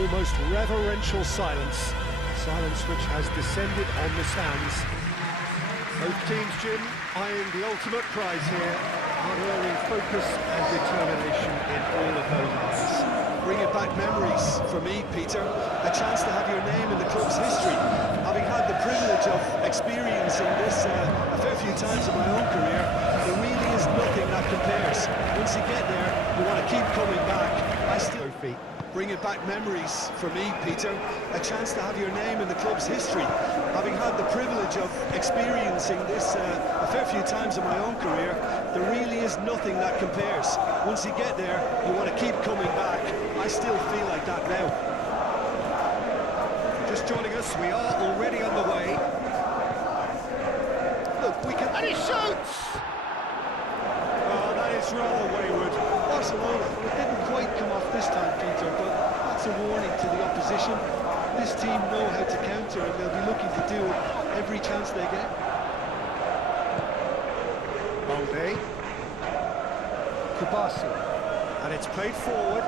almost reverential silence. Silence which has descended on the stands. Both teams, Jim, eyeing the ultimate prize here. Unwavering focus and determination in all of those eyes. Bringing back memories for me, Peter. A chance to have your name in the club's history. Having had the privilege of experiencing this a fair few times in my own career, there really is nothing that compares. Once you get there, you want to keep coming back. I still... Bringing back memories for me, Peter. A chance to have your name in the club's history. Having had the privilege of experiencing this a fair few times in my own career, there really is nothing that compares. Once you get there, you want to keep coming back. I still feel like that now. Just joining us, we are already underway. Look, we can... And he shoots! Oh, that is rather wayward. Barcelona, well, it didn't quite come off this time, Peter, but that's a warning to the opposition. This team know how to counter, and they'll be looking to do it every chance they get. Balde. Kubasi. And it's played forward.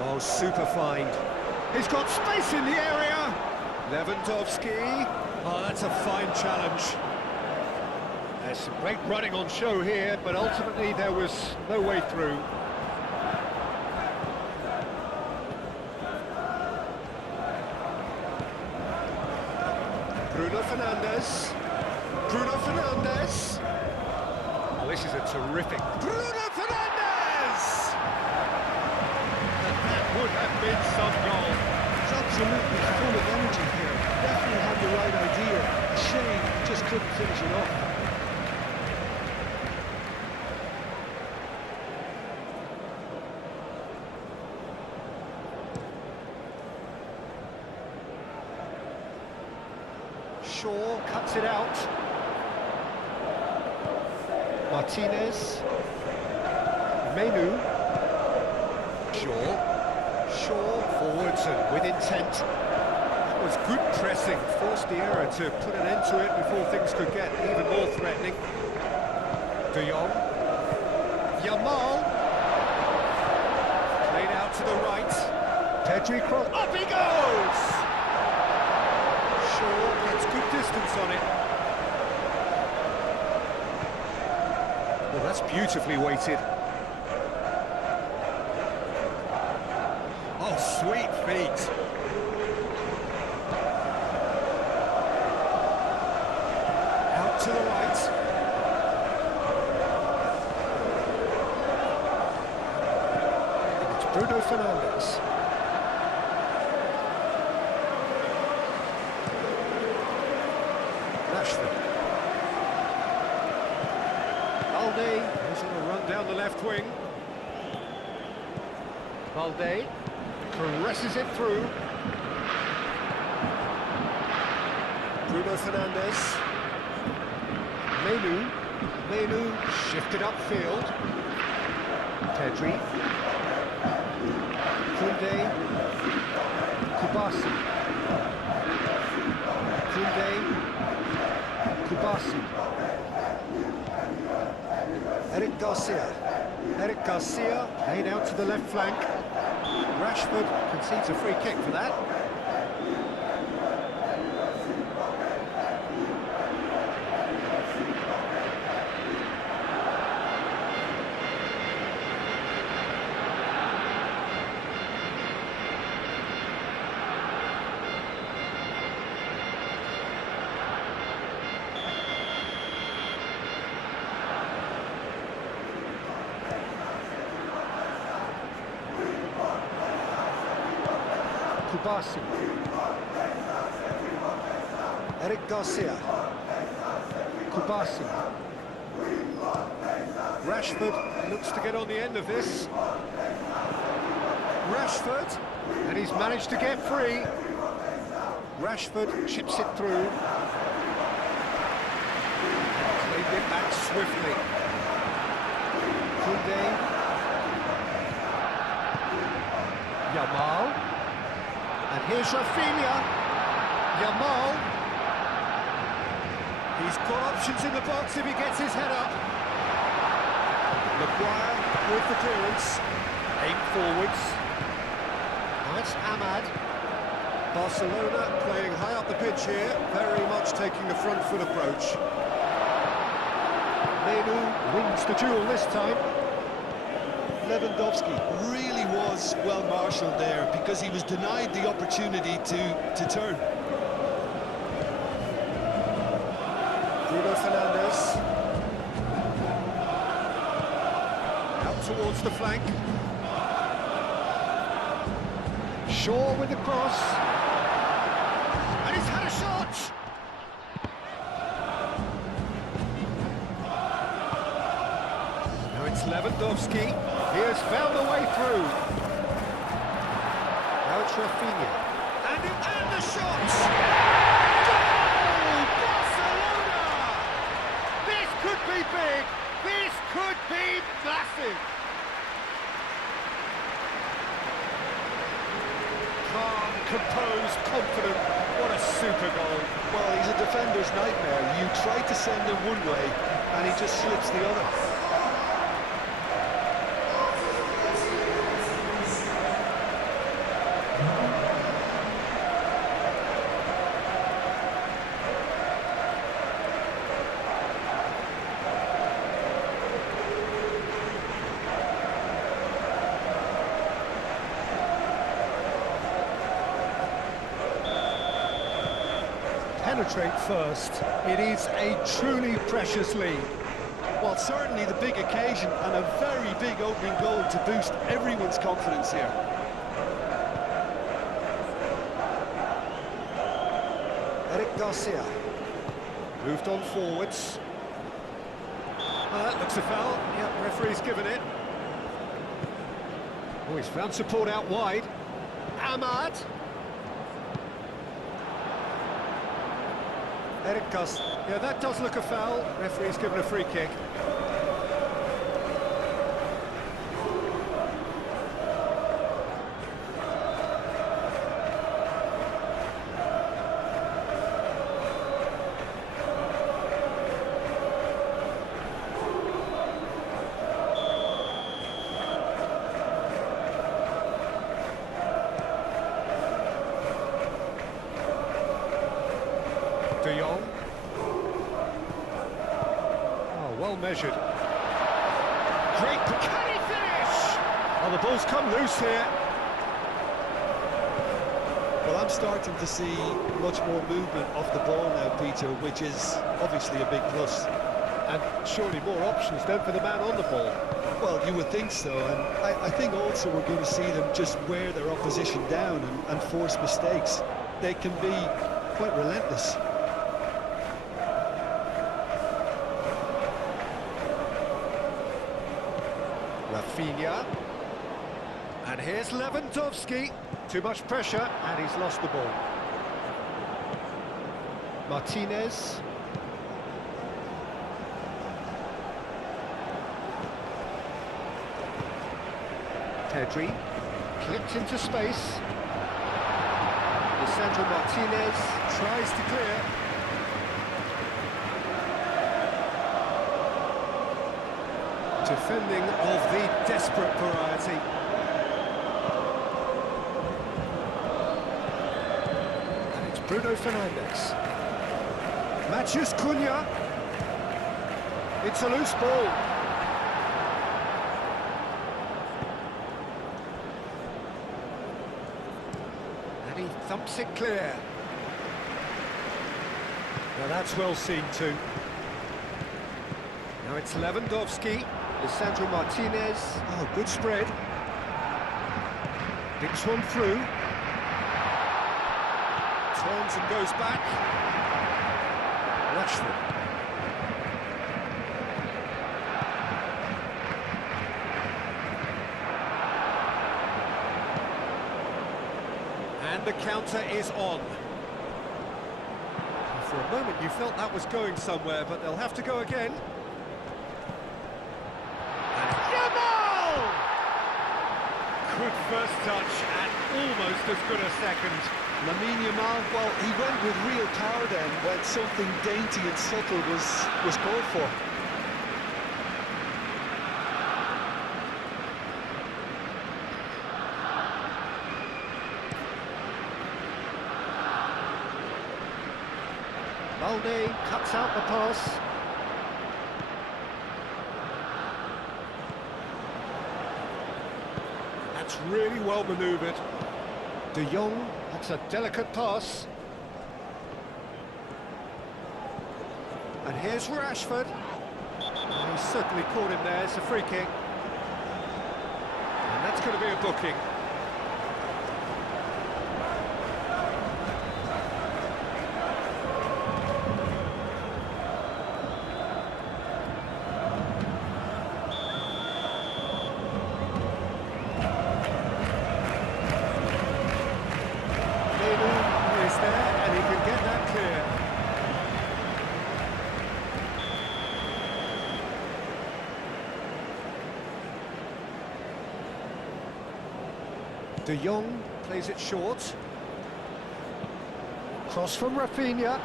Oh, super find. He's got space in the area. Lewandowski. Oh, that's a fine challenge. There's some great running on show here, but ultimately there was no way through. Bruno Fernandes. Bruno Fernandes. Oh, this is a terrific... Bruno Fernandes! That would have been some goal. He's absolutely full of energy here. Definitely had the right idea. A shame, just couldn't finish it off. Shaw cuts it out. Martinez. Menu. Shaw forwards and with intent. That was good pressing. Forced the error to put an end to it before things could get even more threatening. De Jong. Yamal. Played out to the right. Pedri cross. Up he goes! Shaw gets good distance on it. Well, that's beautifully weighted. Oh, sweet feet. Out to the right. And it's Bruno Fernandes. Balde, he's on a run down the left wing. Balde caresses it through. Bruno Fernandes. Menu shifted upfield. Pedri. Koundé. Kubasi. Kubasi. Eric Garcia, laid out to the left flank. Rashford concedes a free kick for that. Kubasi. Eric Garcia. Kubasi. Rashford looks to get on the end of this. Rashford, and he's managed to get free. Rashford chips it through. Played it back swiftly. Koundé. Yamal. And here's Rafinha. Yamal. He's got options in the box if he gets his head up. Maguire with the clearance. Aim forwards. That's Ahmad. Barcelona playing high up the pitch here, very much taking the front foot approach. Menu wins the duel this time. Lewandowski really was well marshalled there because he was denied the opportunity to turn. Bruno Fernandes. Out towards the flank. Shaw with the cross. And he's had a shot! Now it's Lewandowski. He has found the way through. Now it's Rafinha. And the shot! Goal! Barcelona! This could be big. This could be massive. Calm, composed, confident. What a super goal. Well, he's a defender's nightmare. You try to send him one way, and he just slips the other. Penetrate first. It is a truly precious lead. Well, certainly the big occasion and a very big opening goal to boost everyone's confidence here. Eric Garcia. Moved on forwards. That looks a foul. Yep, referee's given it. Oh, he's found support out wide. Ahmad. Eric Garcia. Yeah, that does look a foul. Referee's given a free kick. De Jong. Oh, well measured. Great, can he finish? Oh, the ball's come loose here. Well, I'm starting to see much more movement off the ball now, Peter, which is obviously a big plus. And surely more options then for the man on the ball. Well, you would think so, and I think also we're going to see them just wear their opposition down and force mistakes. They can be quite relentless. Rafinha. And here's Lewandowski. Too much pressure, and he's lost the ball. Martinez. Pedri. Clipped into space. Lisandro Martinez tries to clear. Defending of the desperate variety. And it's Bruno Fernandes. Matthews Cunha. It's a loose ball. And he thumps it clear. Now that's well seen too. Now it's Lewandowski. Lisandro Martinez. Oh, good spread. Digs one through. Turns and goes back. Rashford. And the counter is on. For a moment you felt that was going somewhere, but they'll have to go again. Good first touch and almost as good a second. Lamine Yamal, well, he went with real power then when something dainty and subtle was called for. Balde cuts out the pass. That's really well manoeuvred. De Jong, that's a delicate pass. And here's Rashford. Oh, he's certainly caught him there, it's a free kick. And that's going to be a booking. Is there, and he can get that clear. De Jong plays it short. Cross from Rafinha.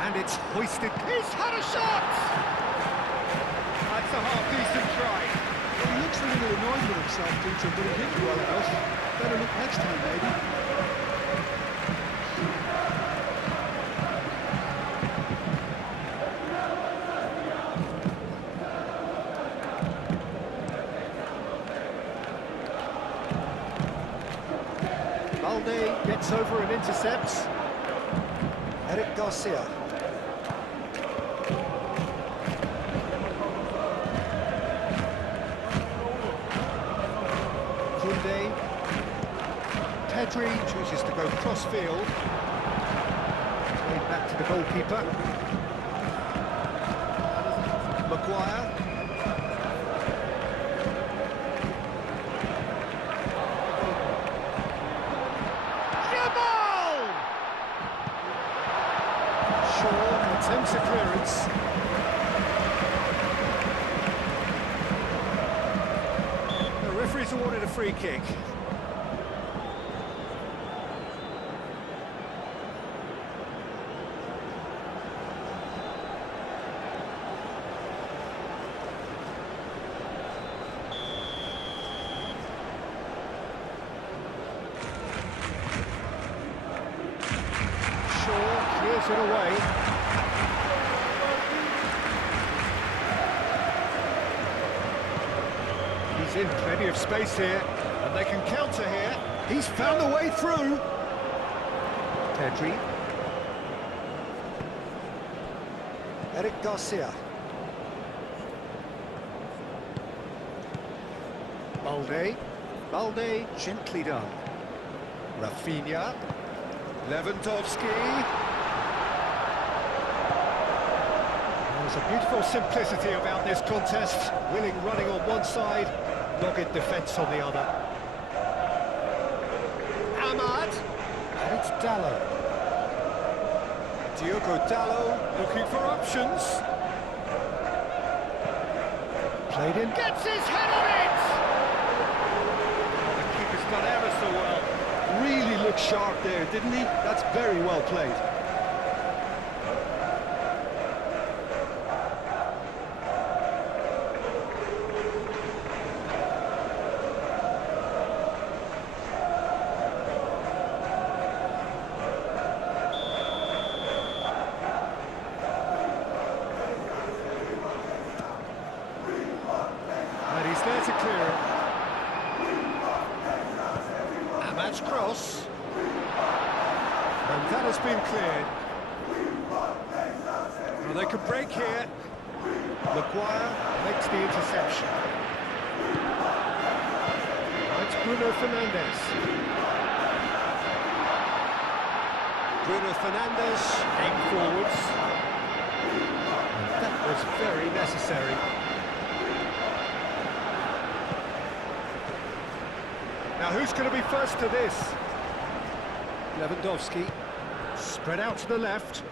And it's hoisted. He's had a shot! That's a half-decent try. Well, he looks a little annoyed with himself, Peter, but he hit it well enough. Better look next time, maybe. Balde gets over and intercepts. Eric Garcia. Koundé. Pedri chooses to go cross-field. Played back to the goalkeeper. Maguire. Attempts a clearance. The referee's awarded a free kick. Shaw clears it away. He's in plenty of space here, and they can counter here. He's found a way through. Pedri. Eric Garcia. Balde. Balde, gently done. Rafinha. Lewandowski. There's a beautiful simplicity about this contest. Willing running on one side, dogged defence on the other. Ahmad, and it's Dallo. Diogo Dallo looking for options. Played in, gets his head on it! The keeper's done ever so well. Really looked sharp there, didn't he? That's very well played. And he's there to clear it. Ahmad's cross. And that has been cleared. Well, they could break here. Maguire makes the interception. Now it's Bruno Fernandes. Bruno Fernandes aimed forwards. And that was very necessary. Now who's going to be first to this? Lewandowski, spread out to the left.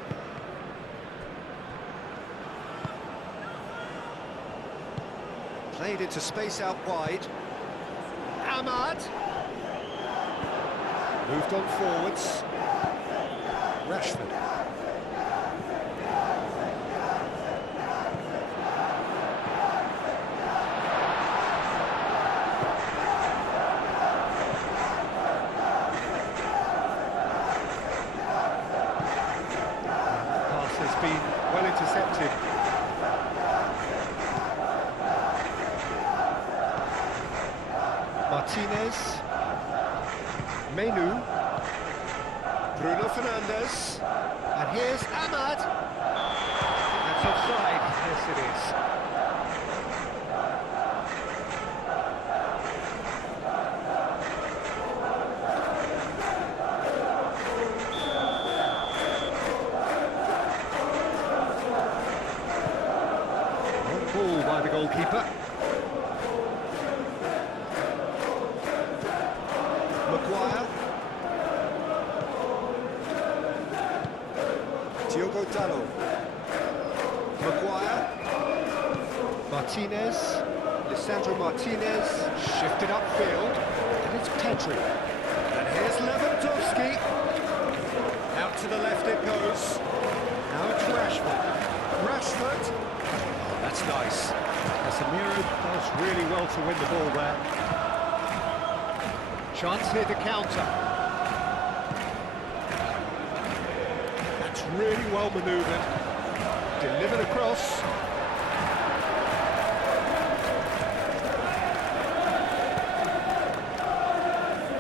Played into space out wide. Ahmad. Moved on forwards. Rashford. Martinez. Menu. Bruno Fernandes. And here's Ahmad. That's offside. Yes, it is. Ball by the goalkeeper. Maguire. Diogo Dalot. Maguire. Martinez. Lisandro Martinez. Shifted upfield. And it's Pedri. And here's Lewandowski. Out to the left it goes. Now it's Rashford. That's nice. Casemiro does really well to win the ball there. Chance here to counter. That's really well manoeuvred. Delivered across.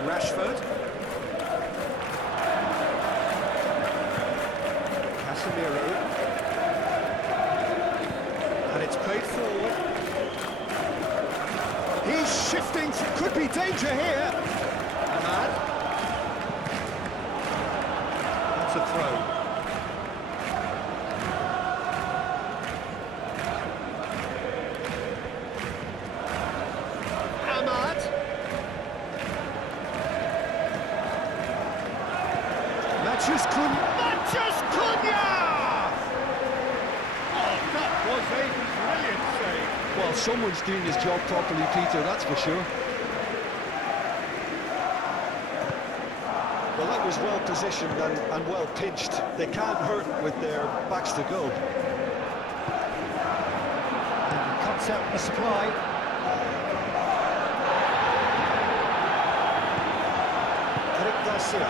Rashford. Casemiro. It's played forward. He's shifting, could be danger here. Ahmad. That's a throw. Ahmad. Matches Cunha! Was a brilliant save. Well, someone's doing his job properly, Peter, that's for sure. Well, that was well positioned and well pitched. They can't hurt with their backs to go. And cuts out the supply. Eric Garcia.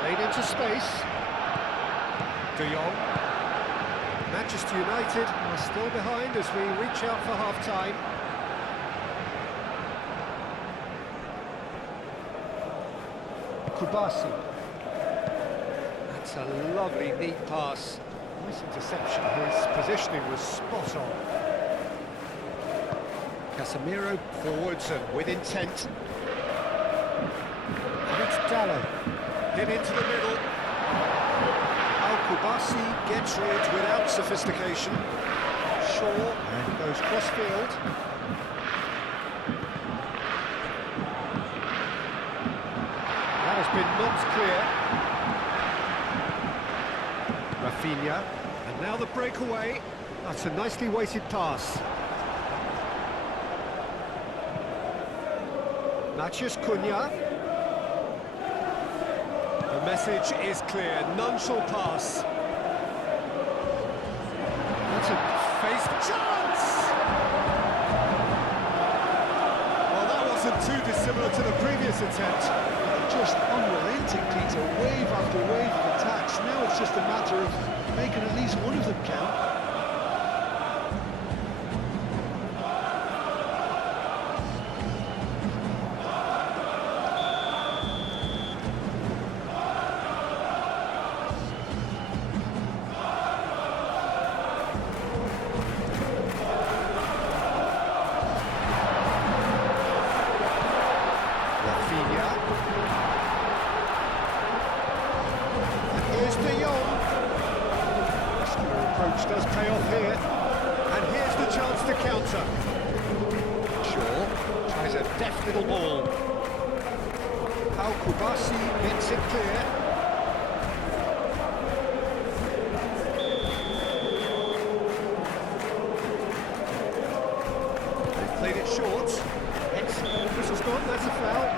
Played into space. De Jong. Manchester United are still behind as we reach out for half-time. Kubasi. That's a lovely, neat pass. Nice interception. His positioning was spot on. Casemiro forwards and with intent. And it's Dalot. Hit into the middle. Kubasi gets rid without sophistication. Shaw and goes cross-field. That has been knocked clear. Rafinha, and now the breakaway. That's a nicely weighted pass. Matches Cunha. The message is clear, none shall pass. That's a face chance! Well, that wasn't too dissimilar to the previous attempt. Just unrelenting, Peter, wave after wave of attacks. Now it's just a matter of making at least one of them count. Does pay off here, and here's the chance to counter. Shaw tries a deft little ball. Kubasi gets it clear. They've played it short. This is gone, that's a foul.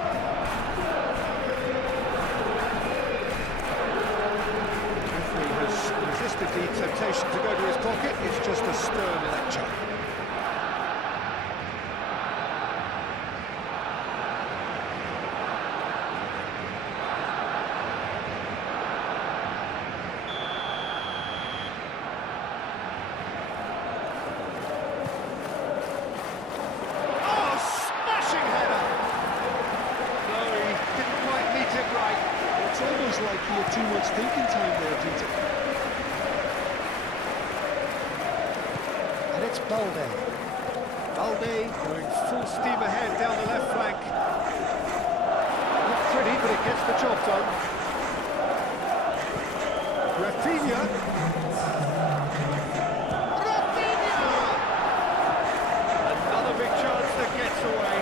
Resisted the temptation to go to his pocket. It's just a stern lecture. thinking time there, Peter. And it's Balde. Balde going full steam ahead down the left flank. Not pretty, but it gets the job done. Rafinha. Rafinha! Another big chance that gets away.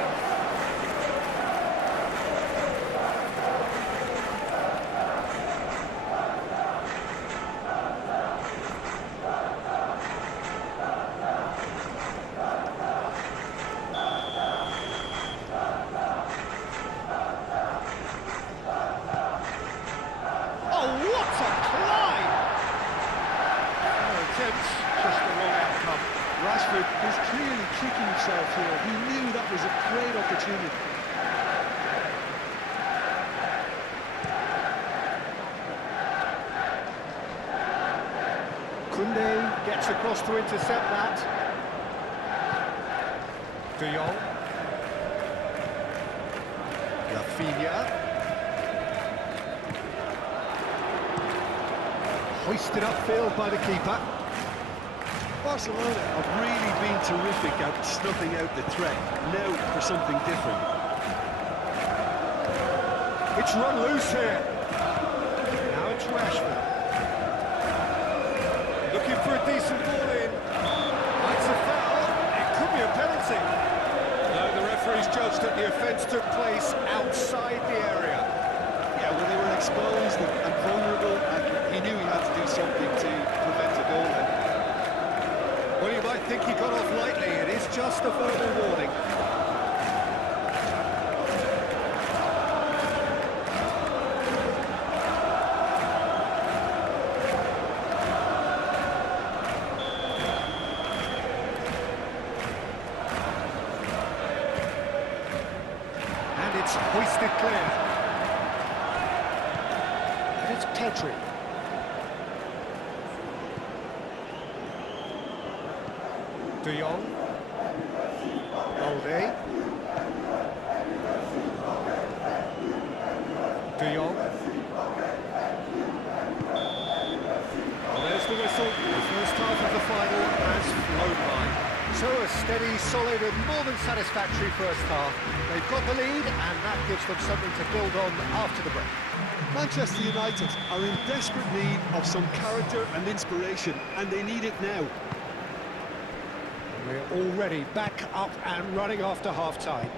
Just the wrong outcome. Rashford is clearly kicking himself here. He knew that was a great opportunity. Koundé gets across to intercept that. De Jong. Rafinha. Hoisted upfield by the keeper. Barcelona have really been terrific at snuffing out the threat. Now for something different. It's run loose here. Now it's Rashford. Looking for a decent ball in. It's a foul. It could be a penalty. No, the referee's judged that the offence took place outside the area. Yeah, well, they were exposed and vulnerable, and he knew he had to do something to prevent a goal then. Well, you might think he got off lightly. It is just a verbal warning. And it's hoisted clear. And it's Pedri. De Jong. Balde. De Jong. Well, there's the whistle. The first half of the final has flown by. So a steady, solid and more than satisfactory first half. They've got the lead and that gives them something to build on after the break. Manchester United are in desperate need of some character and inspiration, and they need it now. We're already back up and running after half-time.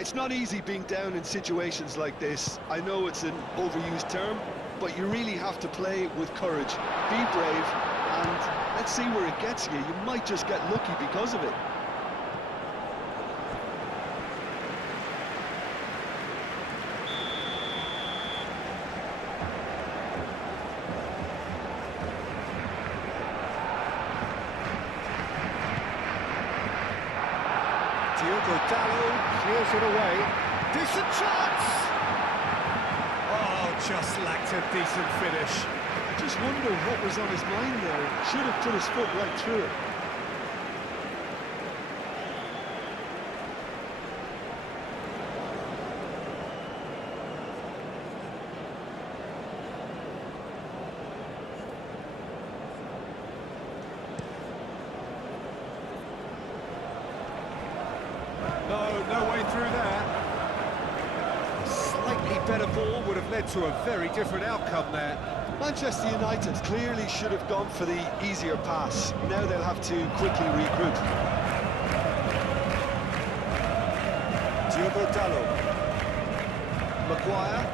It's not easy being down in situations like this. I know it's an overused term, but you really have to play with courage. Be brave, and let's see where it gets you. You might just get lucky because of it. Diogo Dalot clears it away. Decent chance! Oh, just lacked a decent finish. I just wonder what was on his mind there. Should have put his foot right through it. No way through there. A slightly better ball would have led to a very different outcome there. Manchester United clearly should have gone for the easier pass. Now they'll have to quickly regroup. Diogo Dalot. Maguire.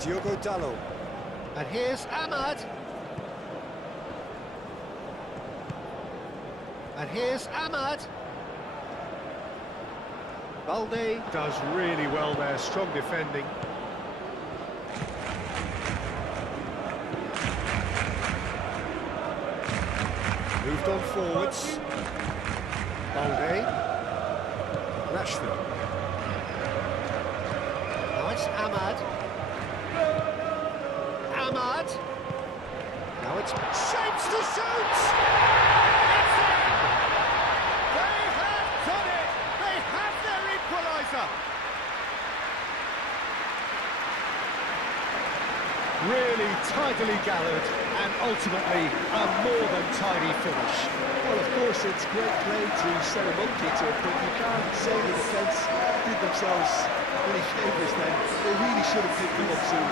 Diogo Dalot. And here's Ahmad. And here's Ahmad. Balde does really well there, strong defending. Moved on forwards. Balde. Rashford. Now it's Ahmad. Ahmad. Now it's shapes to shoot! It's in! They have done it! They have their equaliser! Really tidily gathered, and ultimately a more than tidy finish. Well, of course, it's great play to set him up, Peter, but you can't say the defence did themselves any favours then. They really should have picked him up soon.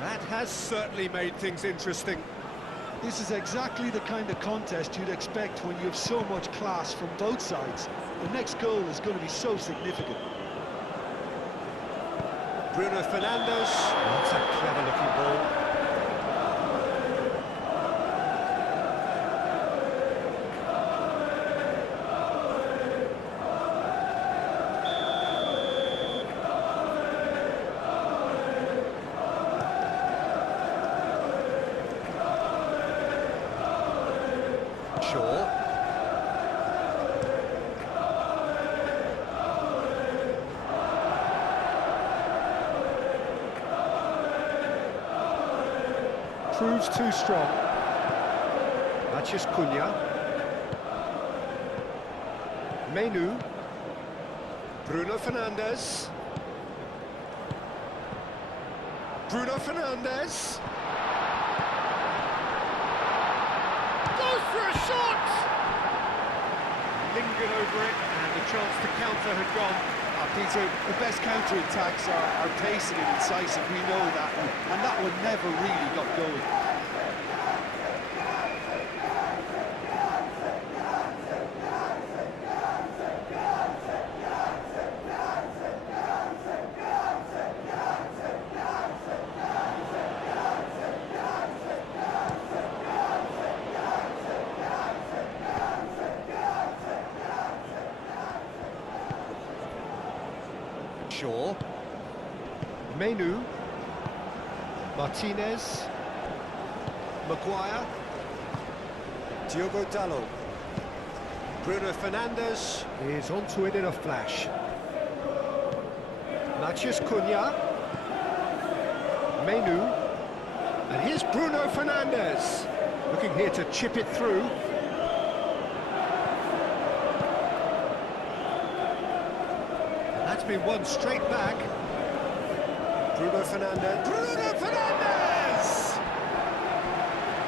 That has certainly made things interesting. This is exactly the kind of contest you'd expect when you have so much class from both sides. The next goal is going to be so significant. Bruno Fernandes. That's a clever-looking ball. Shaw. Proves too strong. Matheus Cunha. Menu. Bruno Fernandes. Bruno Fernandes. Goes for a shot! Lingered over it, and the chance to counter had gone. Peter, the best counter-attacks are pacey and incisive, we know that, and that one never really got going. Shaw. Menu. Martinez. Maguire. Diogo Dalot. Bruno Fernandes is onto it in a flash. Matheus Cunha. Menu. And here's Bruno Fernandes. Looking here to chip it through. That's been won straight back. Bruno Fernandes. Bruno Fernandes!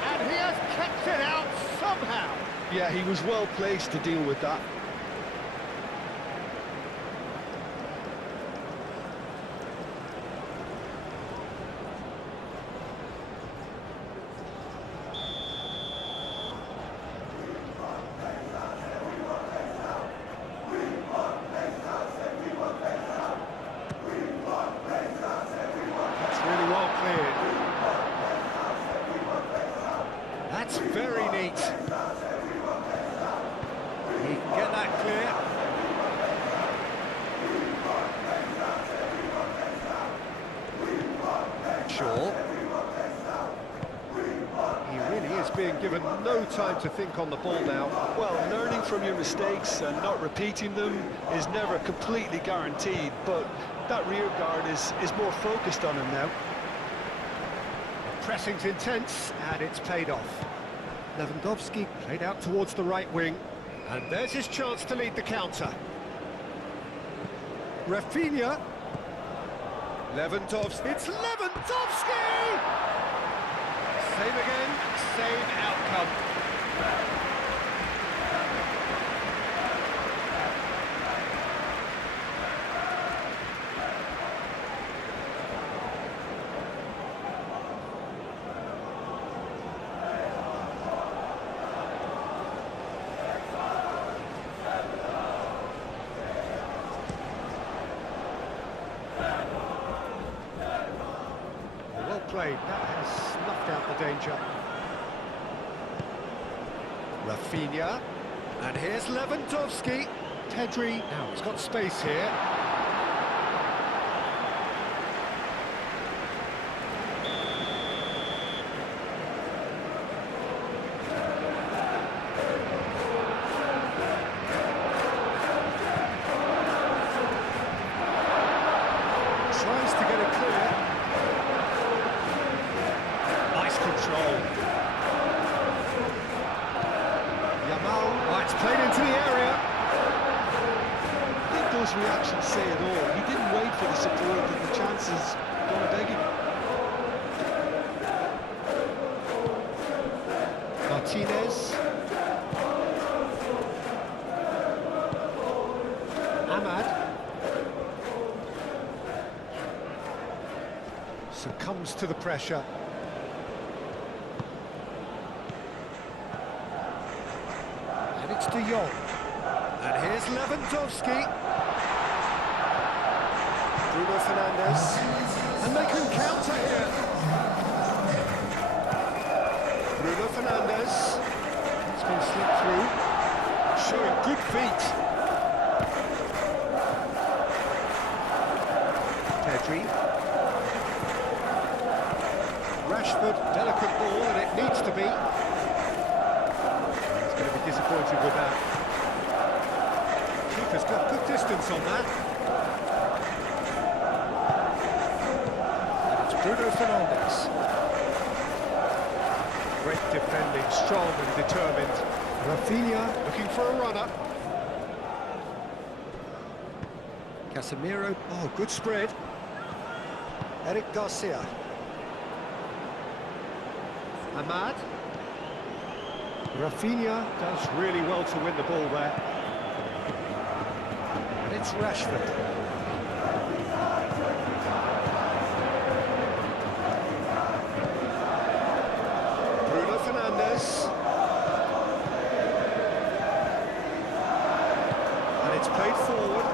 And he has kept it out somehow. Yeah, he was well placed to deal with that. That's very neat. He can get that clear. Shaw. He really is being given no time to think on the ball now. Well, learning from your mistakes and not repeating them is never completely guaranteed, but that rear guard is more focused on him now. Pressing's intense, and it's paid off. Lewandowski played out towards the right wing, and there's his chance to lead the counter. Rafinha. Lewandowski. It's Lewandowski! Same again, same outcome. Played. That has snuffed out the danger. Rafinha. And here's Lewandowski. Pedri. Now he's got space here. Tries to get it clear. Nice control. Yamal, oh, it's played into the area. I think those reactions say it all. He didn't wait for the support and the chances gonna beg him. Martinez. Ahmad. Succumbs to the pressure. And it's De Jong. And here's Lewandowski. Bruno Fernandes. And they can counter here. Bruno Fernandes. It's been slipped through. Showing good feet. Pedri. Rashford, delicate ball, and it needs to be. He's going to be disappointed with that. Keeper's got good distance on that. And it's Bruno Fernandes. Great defending, strong and determined. Rafinha looking for a runner. Casemiro, oh, good spread. Eric Garcia. Ahmad. Rafinha does really well to win the ball there. And it's Rashford. Bruno Fernandes. And it's played forward.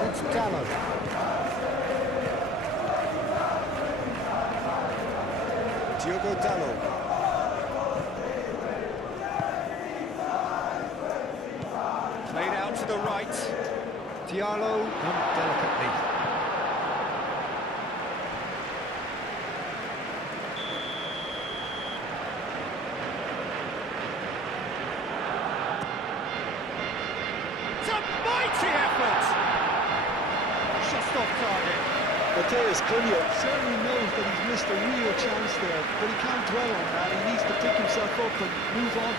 And it's Dalot. Diogo Dalot. Played out to the right. Diallo done delicately. It's a mighty effort! Just off target. Mateus Cunha certainly knows that he's missed a real chance there, but he can't dwell on that. He needs to pick himself up and move on.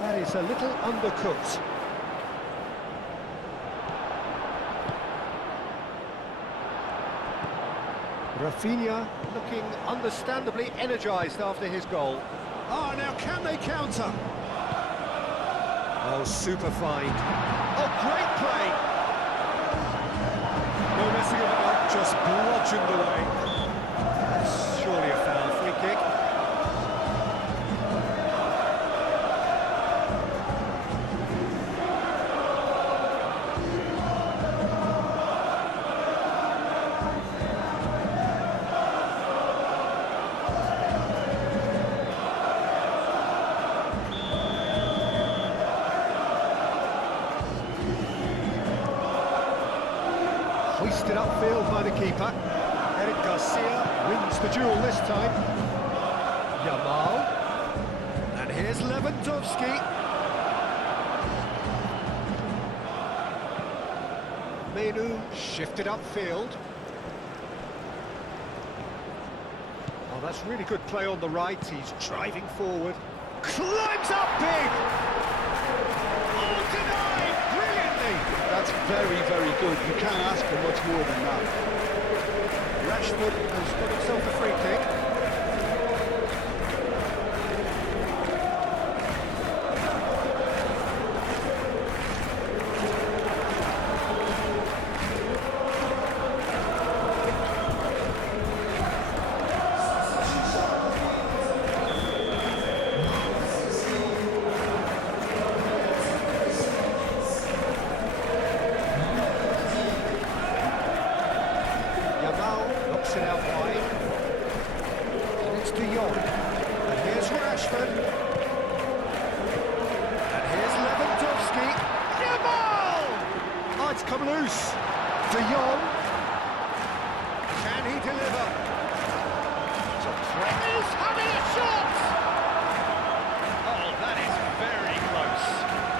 That is a little undercooked. Rafinha looking understandably energised after his goal. Oh, now can they counter? Oh, super find. Oh, great play! No messing about, just bludgeoned away. That's surely a foul, free kick. Hoisted upfield by the keeper. Eric Garcia wins the duel this time. Yamal. And here's Lewandowski. Menu shifted upfield. Oh, that's really good play on the right. He's driving forward. Climbs up big! Oh, denied! Brilliantly! That's very, very good. You can't ask for much more than that. Rashford has got himself a free kick. Knocks it out wide. De Jong. Can he deliver? He's having a shot! Oh, that is very close.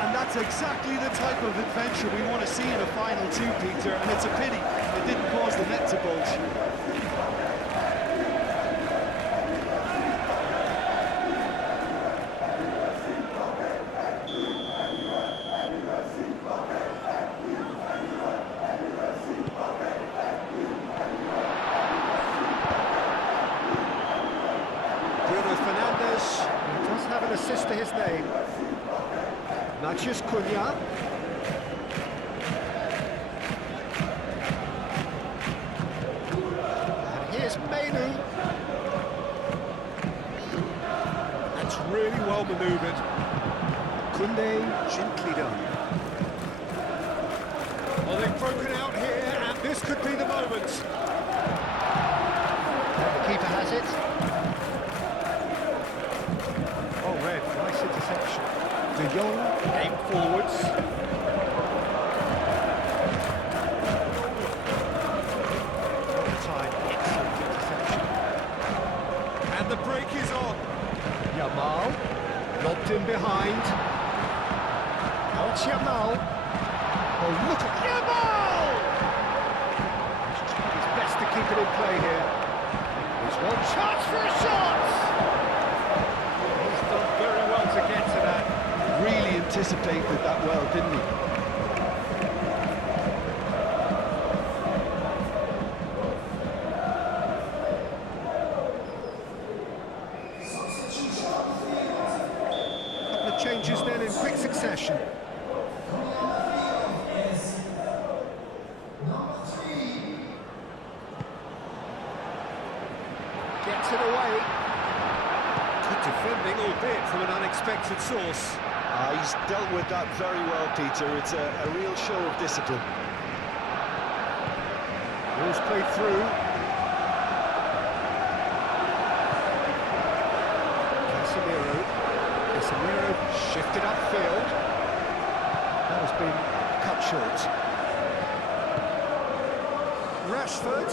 And that's exactly the type of adventure we want to see in a final two, Peter, and it's a pity it didn't cause the net to bulge. He does have an assist to his name. Matheus Cunha. And here's Menu. That's really well manoeuvred. Kunde, gently done. Well, they've broken out here, and this could be the moment. The keeper has it. Oh, red, nice interception. De Jong, aim forwards. Time, excellent interception. And the break is on. Yamal, lobbed in behind. Now it's Yamal. Oh, look at Yamal! He's trying his best to keep it in play here. There's one chance for a shot! Very well to get to that. Really anticipated that well, didn't he? Couple of changes then in quick succession. Gets it away. Defending, albeit from an unexpected source. He's dealt with that very well, Peter. It's a real show of discipline. Ball's played through. Casemiro shifted upfield. That has been cut short. Rashford,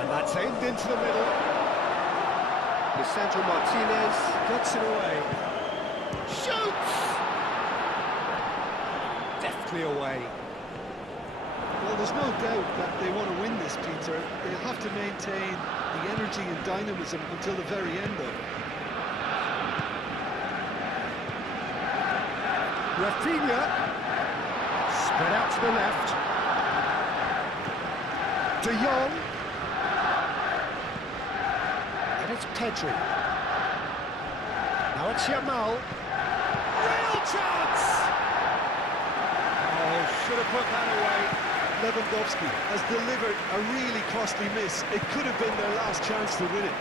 and that's aimed into the middle. Lisandro Martinez gets it away. Shoots! Deftly away. Well, there's no doubt that they want to win this, Peter. They'll have to maintain the energy and dynamism until the very end, though. Rafinha, spread out to the left. De Jong. It's Pedri. Now it's Yamal. Real chance! Oh, should have put that away. Lewandowski has delivered a really costly miss. It could have been their last chance to win it.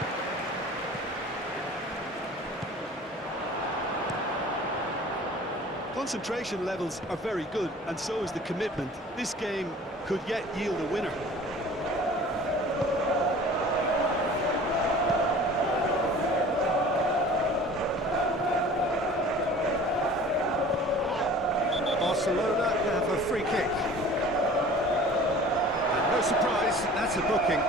Concentration levels are very good, and so is the commitment. This game could yet yield a winner. Barcelona have a free kick. And no surprise, that's a booking.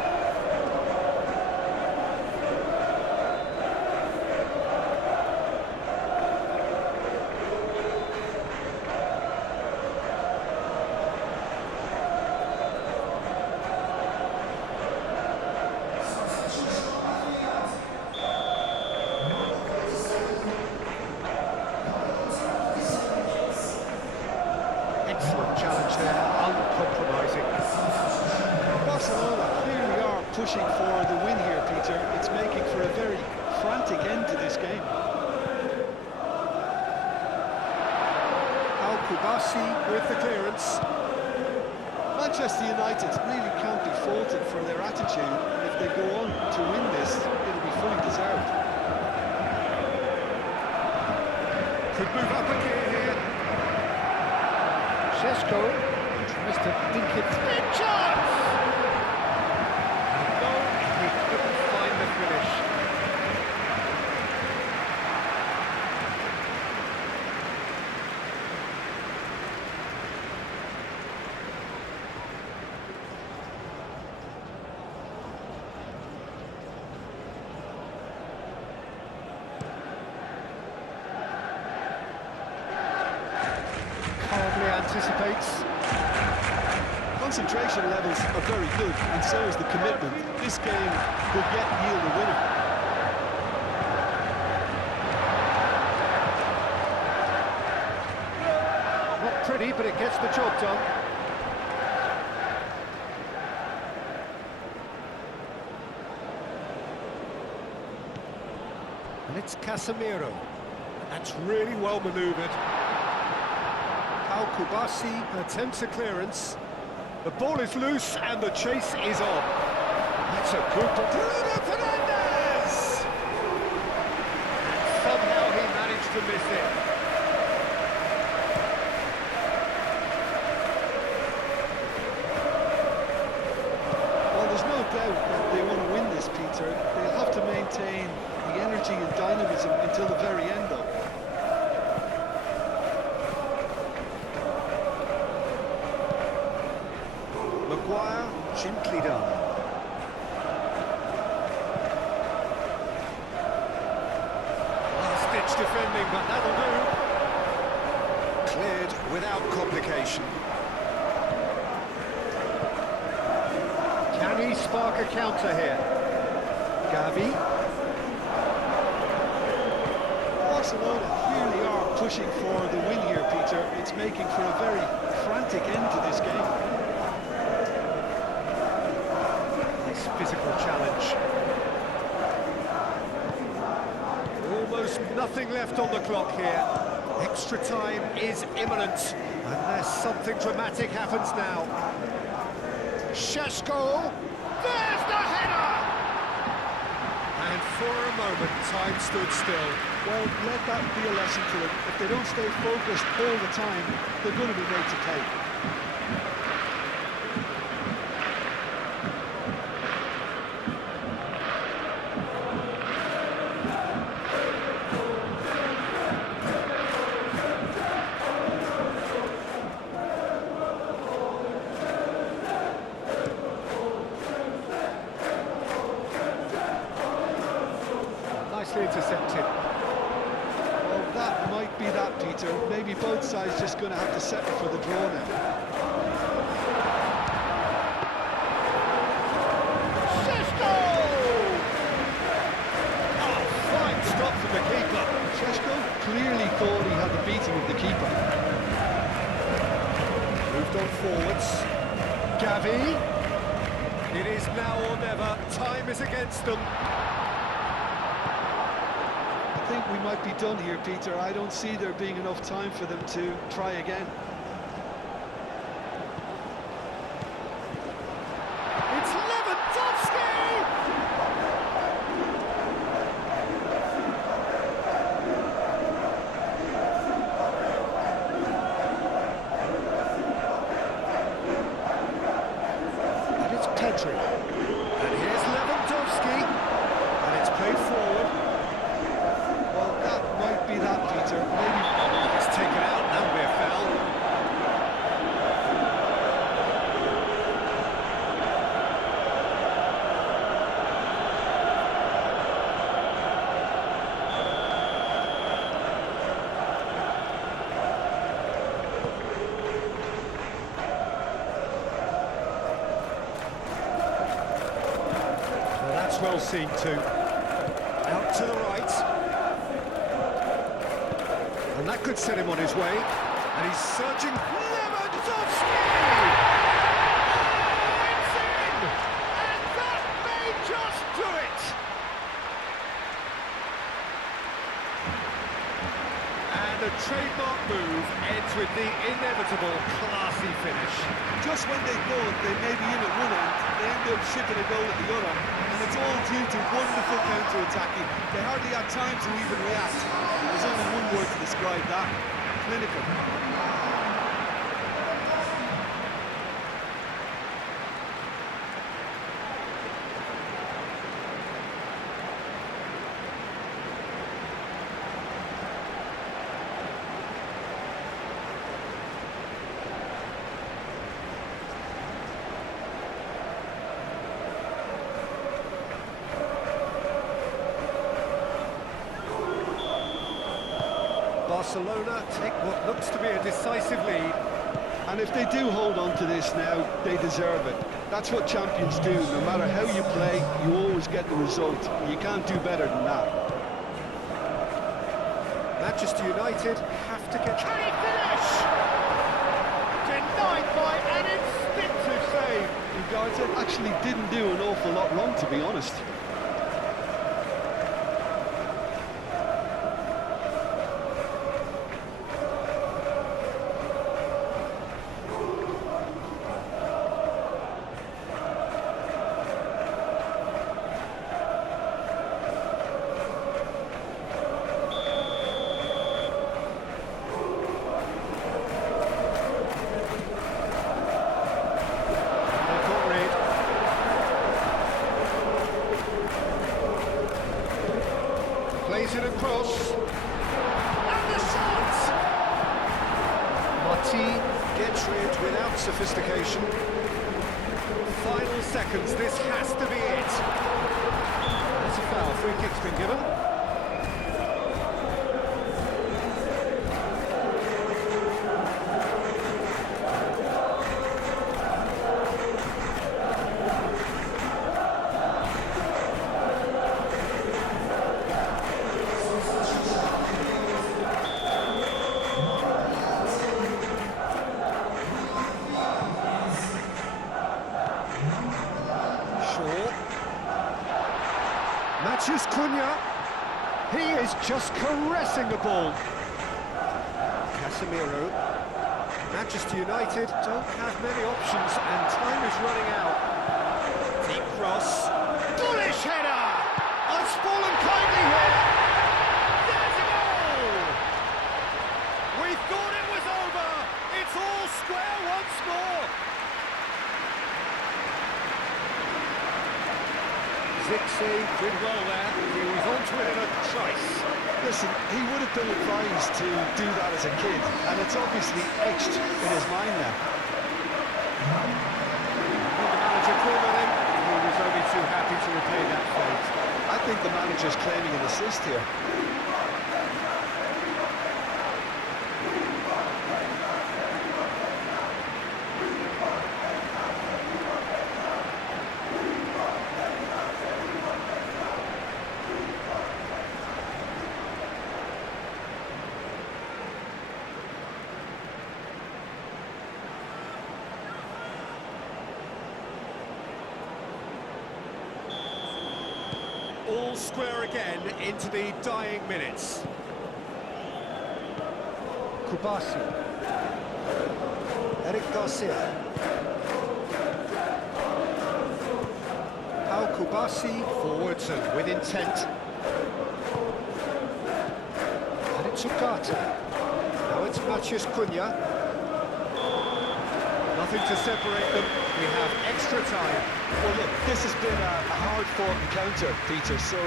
Excellent challenge there, uncompromising. Barcelona clearly are pushing for the win here, Peter. It's making for a very frantic end to this game. Al-Kubasi with the clearance. Manchester United really can't be faulted for their attitude. If they go on to win this, it'll be fully deserved. Could move up a gear here. Šeško tries to dink it. Big chance! No, he couldn't find the finish. anticipates. Concentration levels are very good, and so is the commitment. This game could yet yield a winner. Not pretty, but it gets the job done. And it's Casemiro. That's really well manoeuvred. Kubasi attempts a clearance. The ball is loose and the chase is on. That's a good Bruno Fernandes! And somehow he managed to miss it. Well, there's no doubt that they want to win this, Peter. They'll have to maintain the energy and dynamism until the very end, though. Maguire, gently done. Last-ditch defending, but that'll do. Cleared without complication. Can he spark a counter here? Gavi. Barcelona clearly are pushing for the win here, Peter. It's making for a very frantic end to this game. Physical challenge. Almost nothing left on the clock here. Extra time is imminent, unless something dramatic happens now. Šeško, there's the header! And for a moment, time stood still. Well, let that be a lesson to them. If they don't stay focused all the time, they're going to be made to pay. Nicely intercepted. Well, that might be that, Peter. Maybe both sides just going to have to settle for the draw now. Šeško! Oh, fine stop from the keeper. Šeško clearly thought he had the beating of the keeper. Moved on forwards. Gavi. It is now or never. Time is against them. I think we might be done here, Peter. I don't see there being enough time for them to try again. It's Lewandowski! And it's Pedri. And here's Lewandowski. And it's played forward. Well, that might be that, Peter. Maybe. It's taken out, that'll be a foul. Well, that's well seen too. Out to the right. And that could set him on his way. And he's searching. Lewandowski! Oh, it's in! And that may just do it! And the trademark move ends with the inevitable classy finish. Just when they thought they may be in at one end, they end up shipping a goal at the other. And it's all due to wonderful counter-attacking. They hardly had time to even react. There's only one word to describe that: clinical. Barcelona take what looks to be a decisive lead. And if they do hold on to this now, they deserve it. That's what champions do. No matter how you play, you always get the result. You can't do better than that. Manchester United have to get... Can he finish? Denied by an instinctive save. Ugarte actually didn't do an awful lot wrong, to be honest. Plays it across. And the shot! Martin gets rid without sophistication. Final seconds, this has to be it. That's a foul, free kick's been given. Matthews Cunha, he is just caressing the ball. Casemiro, Manchester United don't have many options and time is running out. Deep cross, bullish header! It's fallen kindly here. There's a goal! We thought it was over. It's all square once more. Zixi did well there, he was onto it in a trice. Listen, he would have been advised to do that as a kid, and it's obviously etched in his mind now. The manager called on him, he was only too happy to repay that fate. I think the manager's claiming an assist here. All square again into the dying minutes. Kubasi. Eric Garcia. Pau Kubasi forwards and with intent. And it's Ugarte. Now it's Mathias Cunha. Nothing to separate them. We have extra time. Well, look, this has been a hard-fought encounter, Peter, so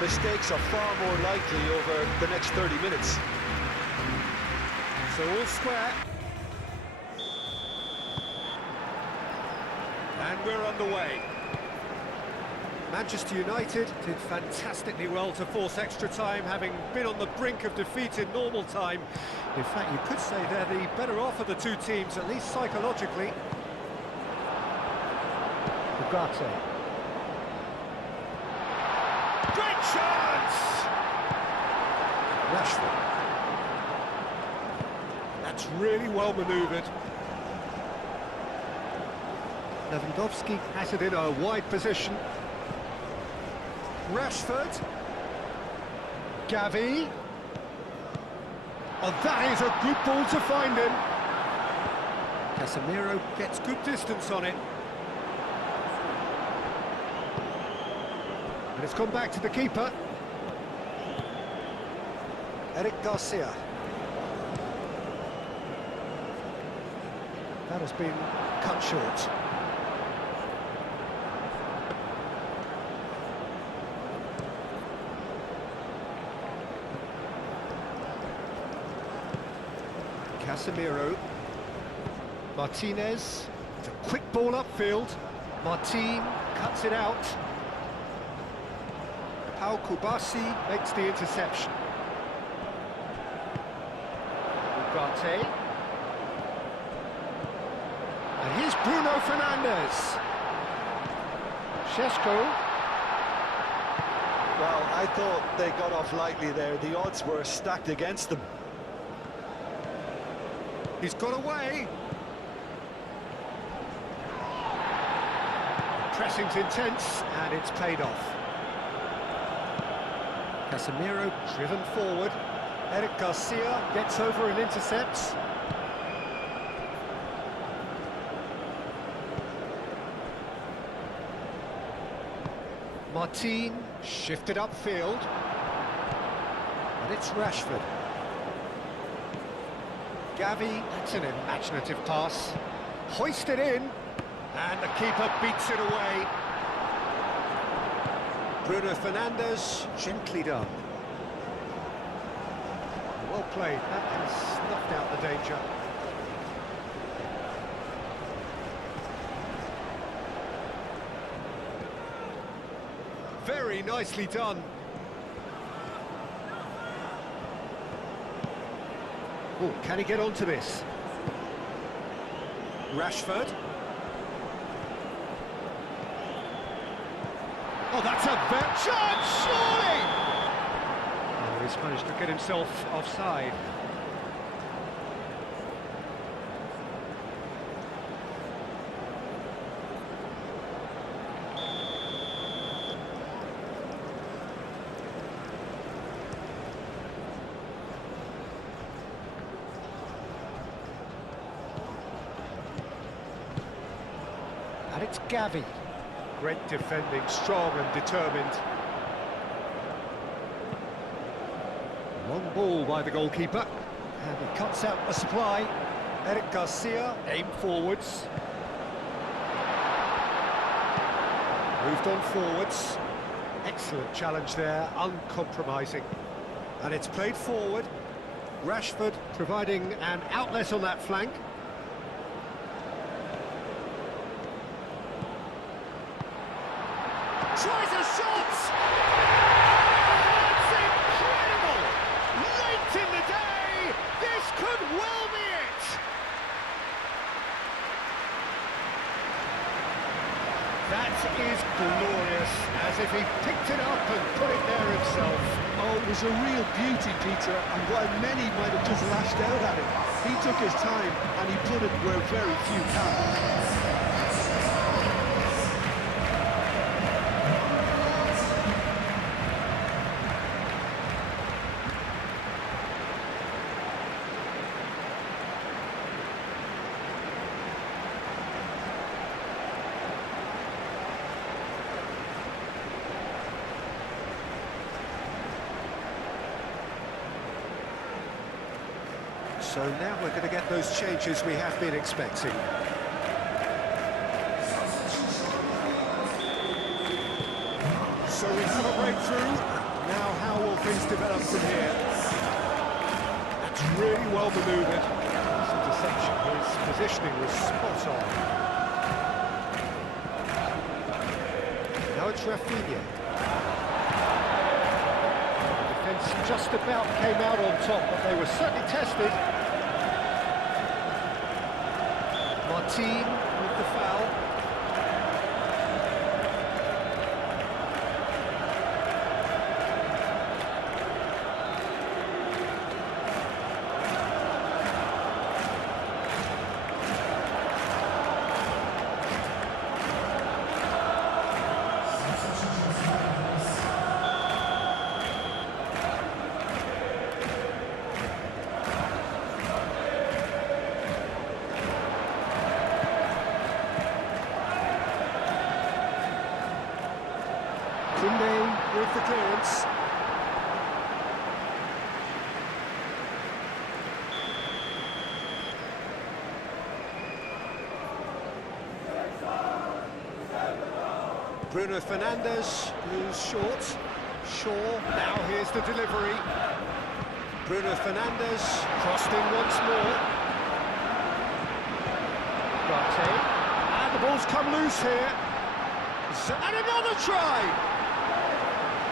mistakes are far more likely over the next 30 minutes. So all square. And we're underway. Manchester United did fantastically well to force extra time, having been on the brink of defeat in normal time. In fact, you could say they're the better off of the two teams, at least psychologically. Ugarte. Great chance! Rashford. That's really well manoeuvred. Lewandowski has it in a wide position. Rashford. Gavi. Oh, that is a good ball to find him. Casemiro gets good distance on it. And it's gone back to the keeper. Eric Garcia. That has been cut short. Casemiro. Martinez. It's a quick ball upfield. Martin cuts it out. Pau Kubasi makes the interception. Ugarte. Bruno Fernandes. Šeško. Well, I thought they got off lightly there. The odds were stacked against them. He's got away. Pressing's intense, and it's paid off. Casemiro driven forward. Eric Garcia gets over and intercepts. Martin shifted upfield. And it's Rashford. Gavi, that's an imaginative pass. Hoisted in, and the keeper beats it away. Bruno Fernandes, gently done. Well played, that has snuffed out the danger. Very nicely done. Oh, can he get onto this? Rashford. Oh, that's a bad chance, surely! Oh, he's managed to get himself offside. And it's Gavi. Great defending, strong and determined. Long ball by the goalkeeper. And he cuts out the supply. Eric Garcia, aim forwards. Moved on forwards. Excellent challenge there, uncompromising. And it's played forward. Rashford providing an outlet on that flank. Tries a shot! That's incredible! Late in the day, this could well be it! That is glorious, as if he picked it up and put it there himself. Oh, it was a real beauty, Peter, and while many might have just lashed out at it, he took his time and he put it where very few can. So now we're going to get those changes we have been expecting. So we have a breakthrough. Now how will things develop from here? That's really well manoeuvred. Some deception. His positioning was spot on. Now it's Rafinha. The defence just about came out on top, but they were certainly tested. Martin with the foul. With the clearance. Bruno Fernandes, who's short. Shaw, now here's the delivery. Bruno Fernandes, crossed in once more. Garte, and the ball's come loose here. And another try!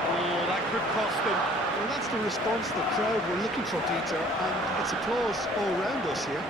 Oh, that could cost them. Well, that's the response the crowd were looking for, Peter, and it's applause all round us here.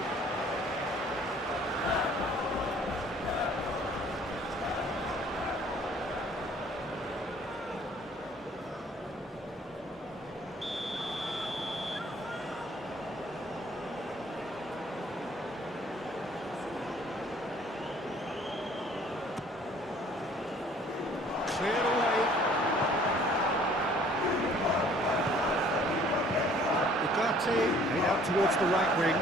Played out towards the right wing.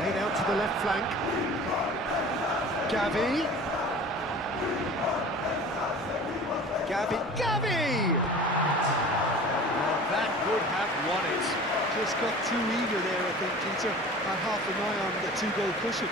Made out to the left flank. Gavi! Well, that would have won it. Just got too eager there, I think, Peter. Had half an eye on the two-goal cushion.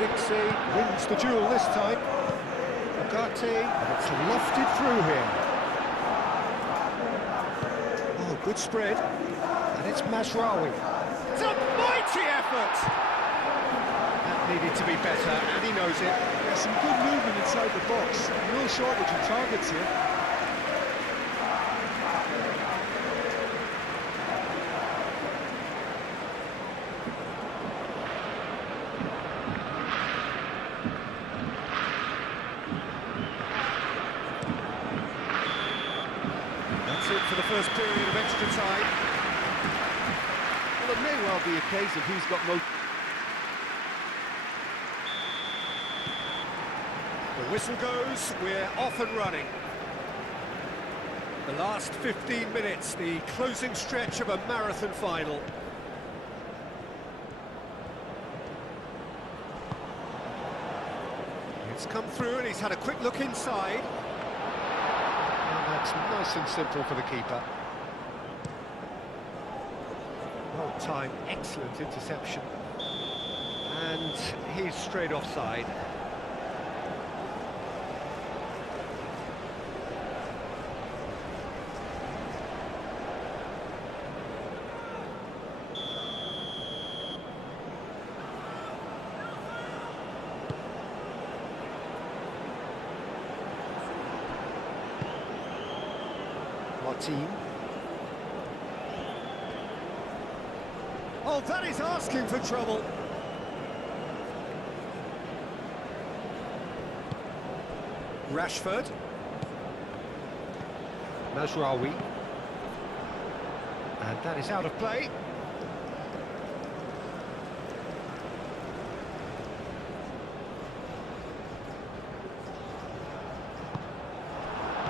6 wins the duel this time. Bugatti, and it's lofted through here. Oh, good spread. And it's Mazraoui. It's a mighty effort! That needed to be better, and he knows it. Yeah, some good movement inside the box. No shortage of targets here. That's it for the first period of extra time. Well, it may well be a case of who's got most. The whistle goes, we're off and running. The last 15 minutes, the closing stretch of a marathon final. It's come through and he's had a quick look inside. And that's nice and simple for the keeper. Well timed, excellent interception. And he's straight offside. Team. Oh, that is asking for trouble. Rashford. Mazraoui. And that is out of play.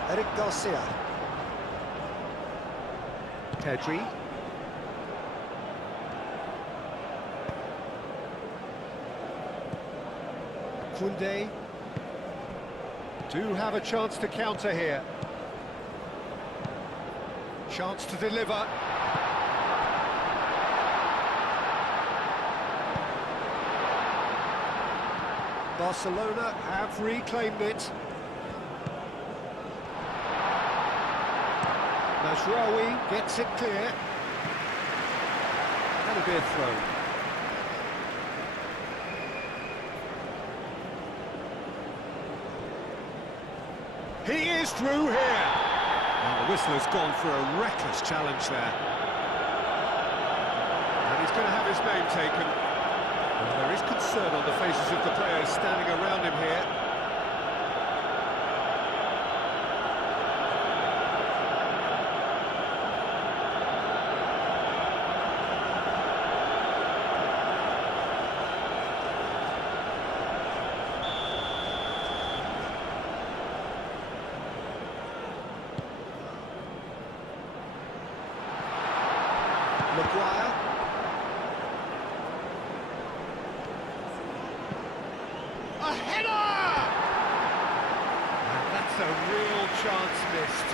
Eric Garcia. Pedri. Koundé. Do have a chance to counter here. Chance to deliver. Barcelona have reclaimed it. Mazraoui gets it clear. That'll be a throw. He is through here. And the whistle has gone for a reckless challenge there. And he's going to have his name taken. Well, there is concern on the faces of the players standing around him here. Maguire. A header! And that's a real chance missed.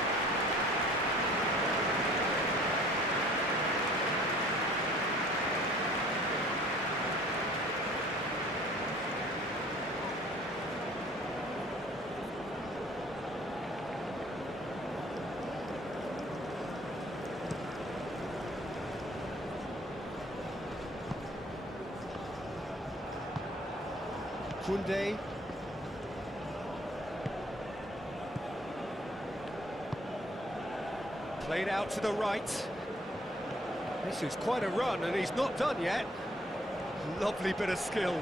Koundé. Played out to the right. This is quite a run, and he's not done yet. Lovely bit of skill.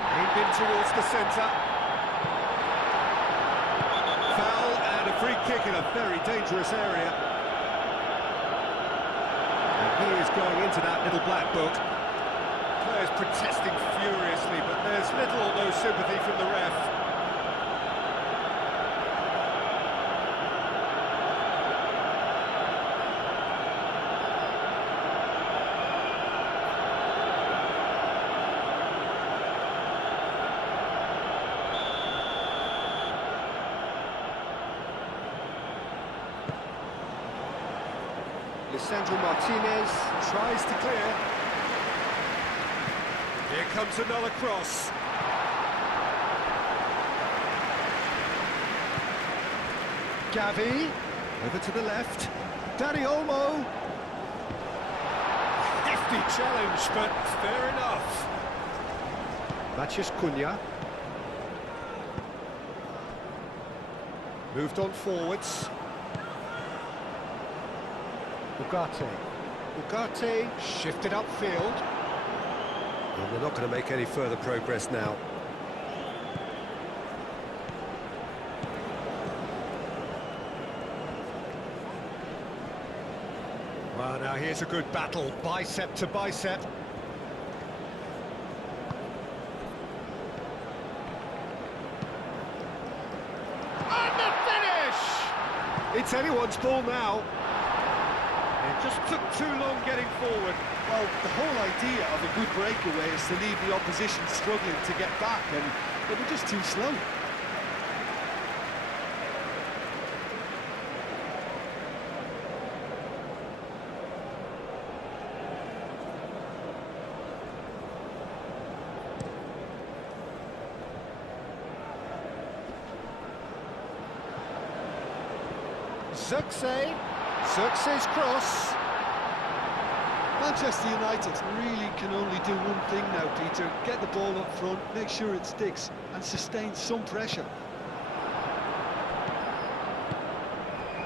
Aimed in towards the centre. Foul and a free kick in a very dangerous area. And he is going into that little black book. Players protesting furiously, but there's little or no sympathy from the ref. Lisandro Martinez tries to clear. Here comes another cross. Gavi, over to the left. Dani Olmo. Hefty challenge, but fair enough. Matheus Cunha. Moved on forwards. Ugarte shifted upfield. Well, they're not going to make any further progress now. Well, now here's a good battle, bicep to bicep. And the finish! It's anyone's ball now. It just took too long getting forward. Well, the whole idea of a good breakaway is to leave the opposition struggling to get back, and they were just too slow. Zirkzee cross. Manchester United really can only do one thing now, Peter. Get the ball up front, make sure it sticks, and sustain some pressure.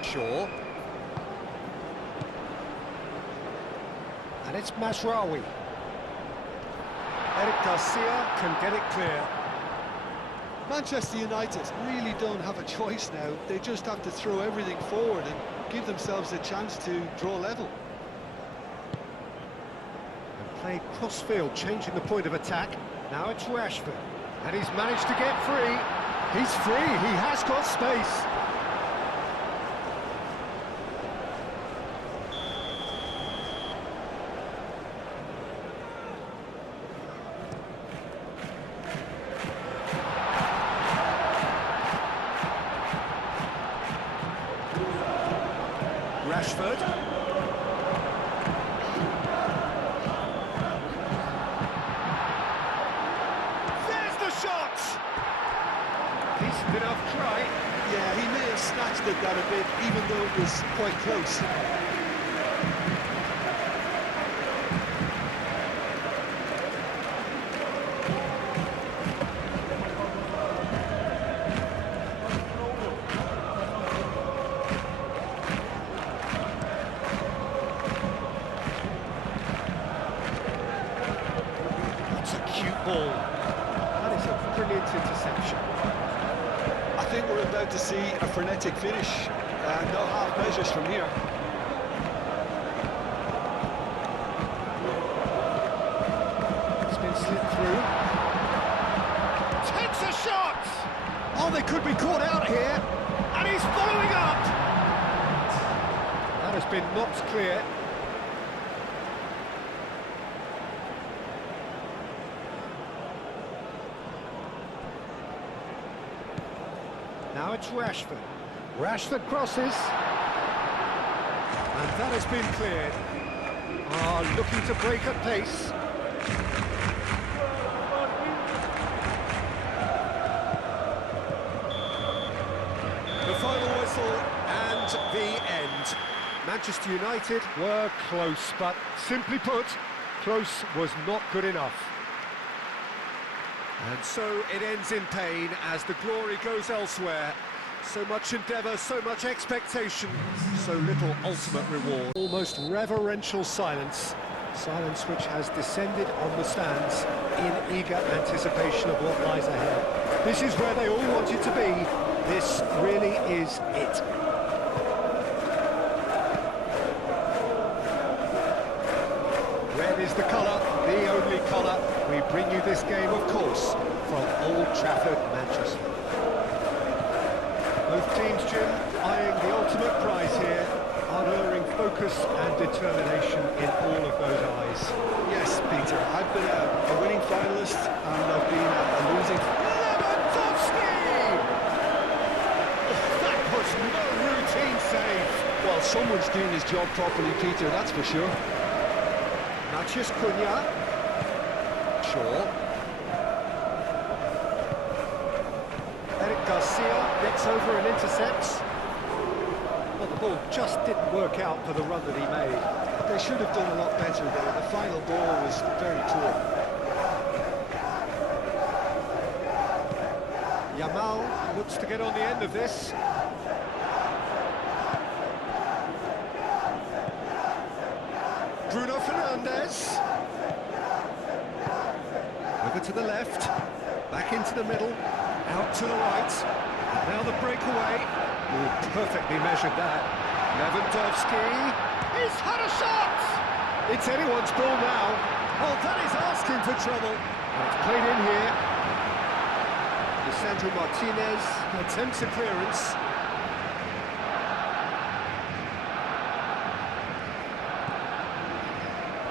Shaw. And it's Mazraoui. Eric Garcia can get it clear. Manchester United really don't have a choice now. They just have to throw everything forward and give themselves a chance to draw level. And played cross-field, changing the point of attack. Now it's Rashford. And he's managed to get free. He's free, he has got space. Rashford. There's the shot! Decent enough try. Yeah, he may have snatched at that a bit, even though it was quite close. Ball. That is a brilliant interception. I think we're about to see a frenetic finish. No half measures from here. It's been slipped through. Takes a shot! Oh, they could be caught out here. And he's following up! That has been knocked clear. Now it's Rashford. Rashford crosses. And that has been cleared. Looking to break at pace. The final whistle and the end. Manchester United were close, but simply put, close was not good enough. And so it ends in pain as the glory goes elsewhere. So much endeavour, so much expectation, so little ultimate reward. Almost reverential silence. Silence which has descended on the stands in eager anticipation of what lies ahead. This is where they all wanted to be. This really is it. Red is the colour, the only colour. We bring you this game, of course, from Old Trafford, Manchester. Both teams, Jim, eyeing the ultimate prize here, unerring focus and determination in all of those eyes. Yes, Peter, I've been a winning finalist and I've been a losing... Lewandowski! That was no routine save. Well, someone's doing his job properly, Peter, that's for sure. Matheus Cunha. Shaw. Eric Garcia gets over and intercepts. Well, the ball just didn't work out for the run that he made. They should have done a lot better there. The final ball was very poor. Yamal looks to get on the end of this. Bruno Fernandes. Over to the left, back into the middle, out to the right. And now the breakaway. Oh, perfectly measured that. Lewandowski. He's had a shot! It's anyone's ball now. Oh, that is asking for trouble. And it's played in here. Lisandro Martinez attempts a clearance.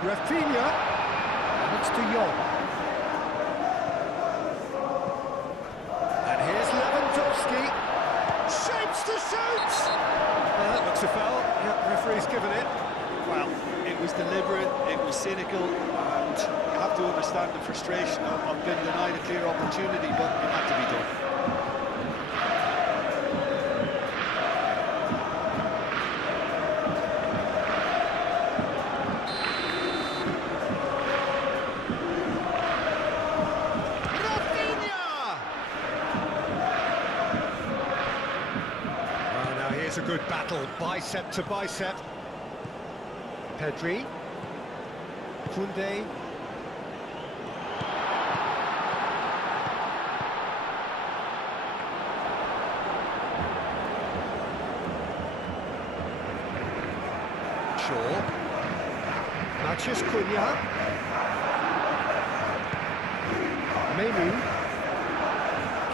Rafinha. And it's De Jong. And here's Lewandowski. Shapes to shoot! That looks a foul. Yeah, referee's given it. Well, it was deliberate, it was cynical, and you have to understand the frustration of being denied a clear opportunity, but it had to be done. A good battle, bicep to bicep. Pedri. Koundé. Shaw. Matheus Cunha. Menu.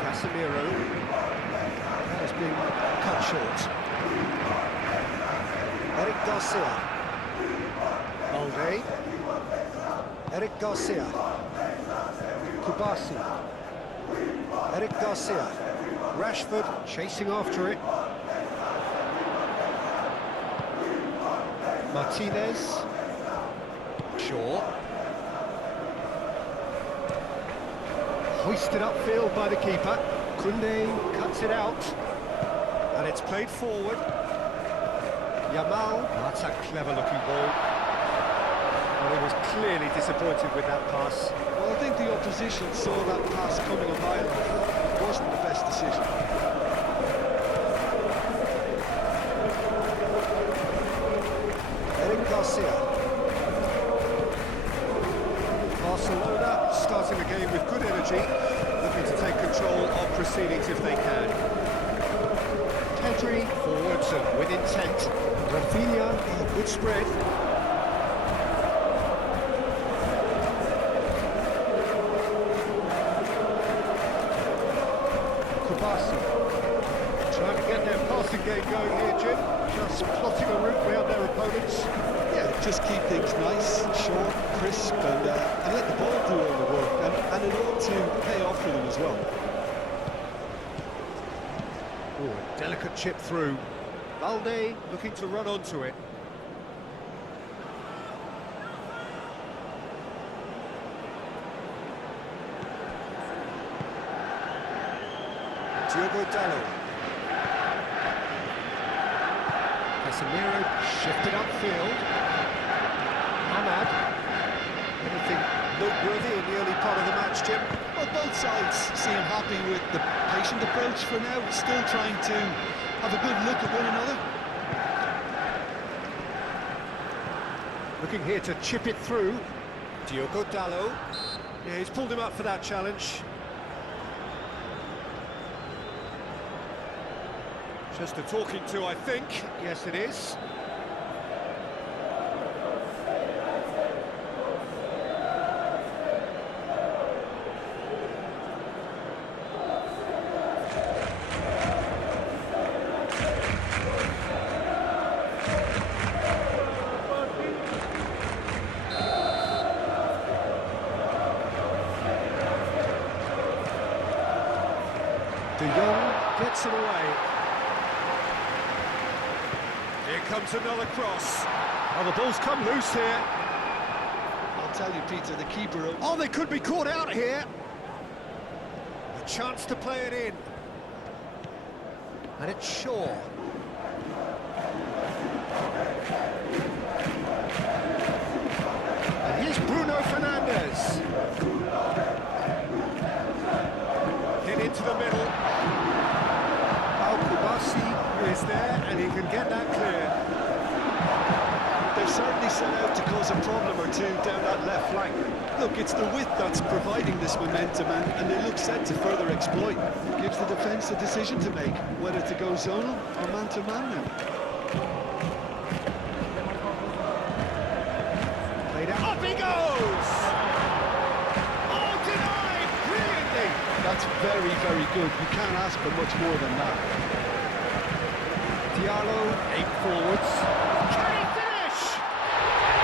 Casemiro. That is being cut short. Eric Garcia. Balde. Eric Garcia. Kubasi. Eric Garcia. Rashford chasing after it. Martinez. Shaw. Hoisted upfield by the keeper. Koundé cuts it out. And it's played forward. Yamal, that's a clever-looking ball. Well, he was clearly disappointed with that pass. Well, I think the opposition saw that pass coming a mile off. It wasn't the best decision. Eric Garcia. Barcelona starting the game with good energy, looking to take control of proceedings if they can. Pedri forwards and with intent. Rafinha, good spread. Kubasi. Trying to get their passing game going here, Jim. Just plotting a route round their opponents. Yeah, just keep things nice, short, crisp, and let the ball do all the work. And it ought to pay off for them as well. Oh, a delicate chip through. Balde looking to run onto it. Diogo Dalot. Casemiro shifted upfield. Ahmad. Anything noteworthy in the early part of the match, Jim? Well, both sides seem happy with the patient approach for now, still trying to have a good look at one another. Looking here to chip it through. Diogo Dalot. Yeah, he's pulled him up for that challenge. Just a talking to, I think. Yes, it is. De Jong gets it away. Here comes another cross. Oh, the ball's come loose here. I'll tell you, Peter, the keeper... Oh, they could be caught out here. A chance to play it in. And it's Shaw. And here's Bruno Fernandes. Hit into the middle. Kubasi is there, and he can get that clear. They've certainly set out to cause a problem or two down that left flank. Look, it's the width that's providing this momentum, and they look set to further exploit. Gives the defence a decision to make, whether to go zonal or man-to-man now. Played out. Up he goes! Oh, denied! Brilliantly! That's very, very good. You can't ask for much more than that. Diallo, 8 forwards. Can he finish?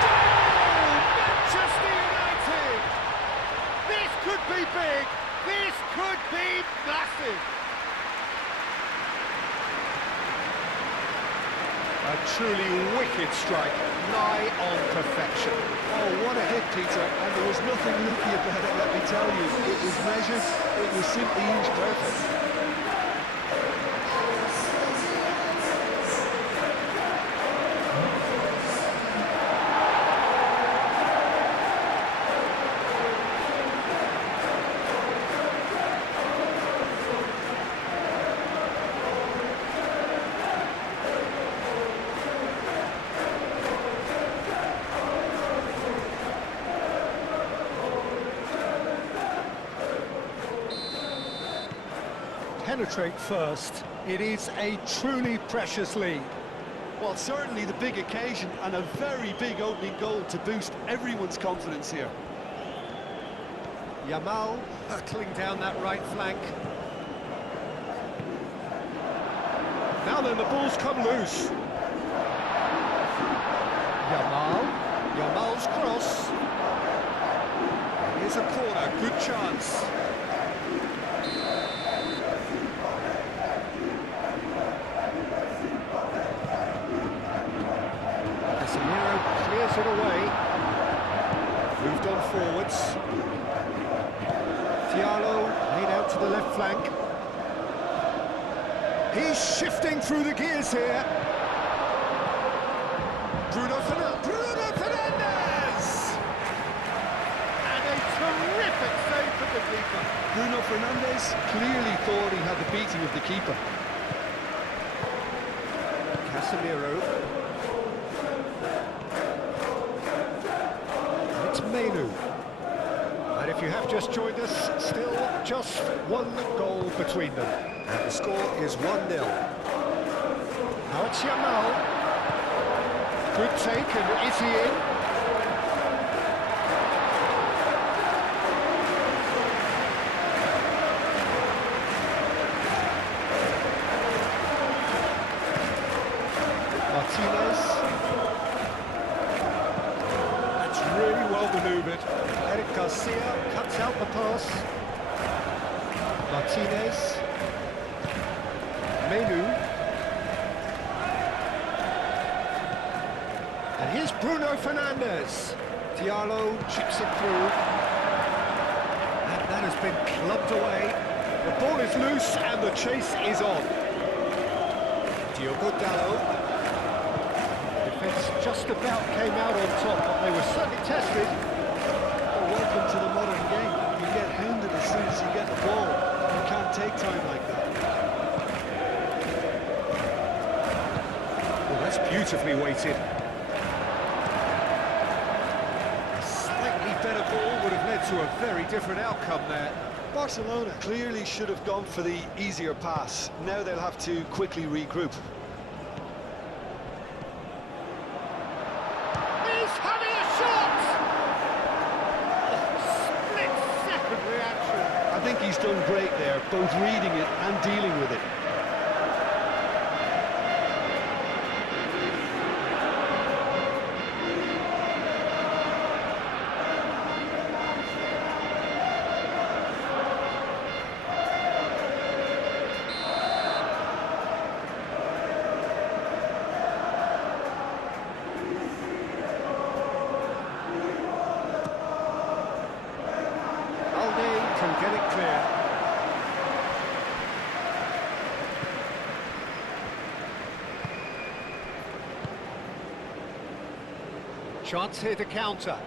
Goal! Manchester United! This could be big. This could be massive. A truly wicked strike, nigh on perfection. Oh, what a hit, Peter. And there was nothing lucky about it, let me tell you. It was measured. It was simply inch perfect. Penetrate first. It is a truly precious lead. Well, certainly the big occasion and a very big opening goal to boost everyone's confidence here. Yamal hurtling down that right flank. Now then, the ball's come loose. Yamal's cross. Here's a corner, good chance. Clears it away. Moved on forwards. Diallo laid out to the left flank. He's shifting through the gears here. Bruno Fernandes! And a terrific save from the keeper. Bruno Fernandes clearly thought he had the beating of the keeper. Casemiro. Menu. And if you have just joined us, still just one goal between them. And the score is 1-0. Now it's Yamal. Good take, and is he in? Martinez. Really well manoeuvred. Eric Garcia cuts out the pass. Martinez. Menu. And here's Bruno Fernandes. Diallo chips it through. And that has been clubbed away. The ball is loose and the chase is on. Diogo Dalot. Defence just about came out on top, but they were certainly tested. Well, welcome to the modern game. You get hounded as soon as you get the beautifully weighted. A slightly better ball would have led to a very different outcome there. Barcelona clearly should have gone for the easier pass. Now they'll have to quickly regroup. He's having a shot! Split-second reaction. I think he's done great there, both reading it and dealing with it. Can get it clear. Chance here to counter.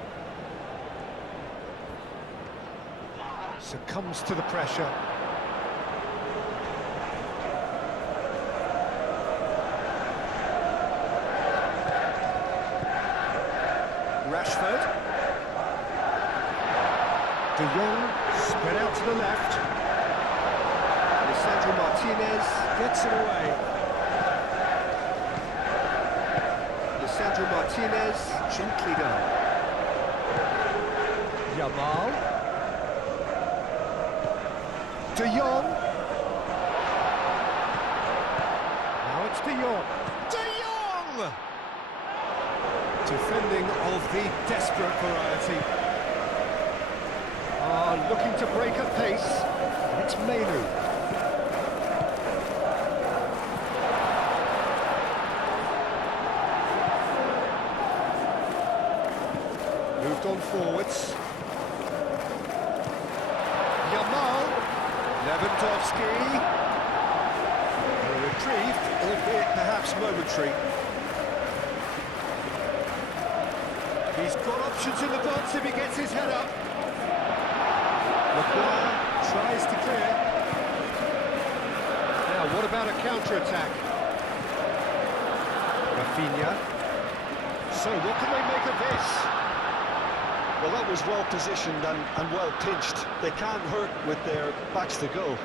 Succumbs to the pressure. Rashford. De Jong. Spread out to the left. Lisandro Martinez gets it away. Lisandro Martinez, gently done. Yamal. De Jong. Now it's De Jong. De Jong! Defending of the desperate variety. Looking to break at pace, and it's Menu. Moved on forwards. Yamal, Lewandowski. Retrieved, albeit perhaps momentary. He's got options in the box if he gets his head up. Maguire tries to clear. Now, what about a counter-attack? Rafinha. So, what can they make of this? Well, that was well positioned and well pinched. They can't hurt with their backs to goal.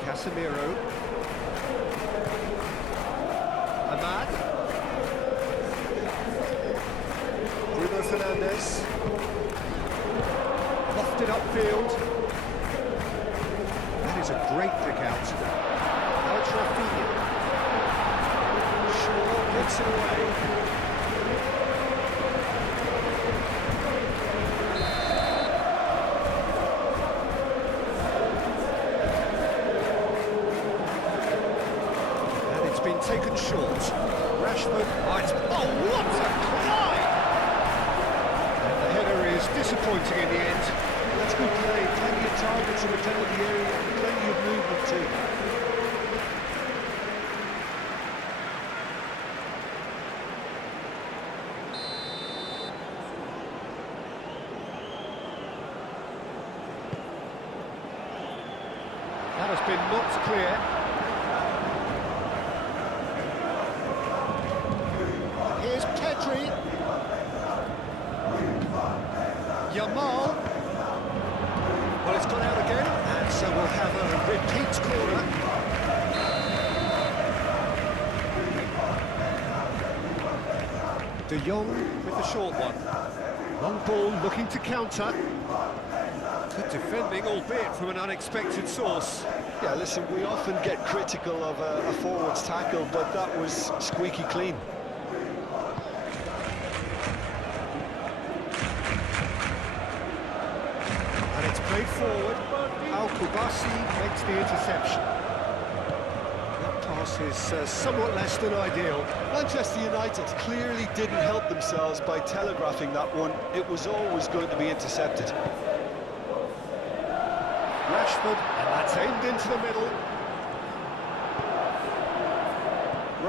Casemiro. Ahmad. Bruno Fernandes. Lofted upfield. That is a great pick out. Now it's Rafinha. Shaw gets it away. And it's been taken short. Rashford. Oh, what a climb! Disappointing in the end. That's good play. Plenty of targets in the penalty area and plenty of movement too. That has been knocked clear. Here's Pedri. Yamal. Well, it's gone out again, and so we'll have a repeat corner. De Jong with the short one. Long ball looking to counter. Good defending, albeit from an unexpected source. Yeah, listen, we often get critical of a forward's tackle, but that was squeaky clean. Played forward, Al-Kubasi makes the interception. That pass is somewhat less than ideal. Manchester United clearly didn't help themselves by telegraphing that one. It was always going to be intercepted. Rashford, and that's aimed into the middle.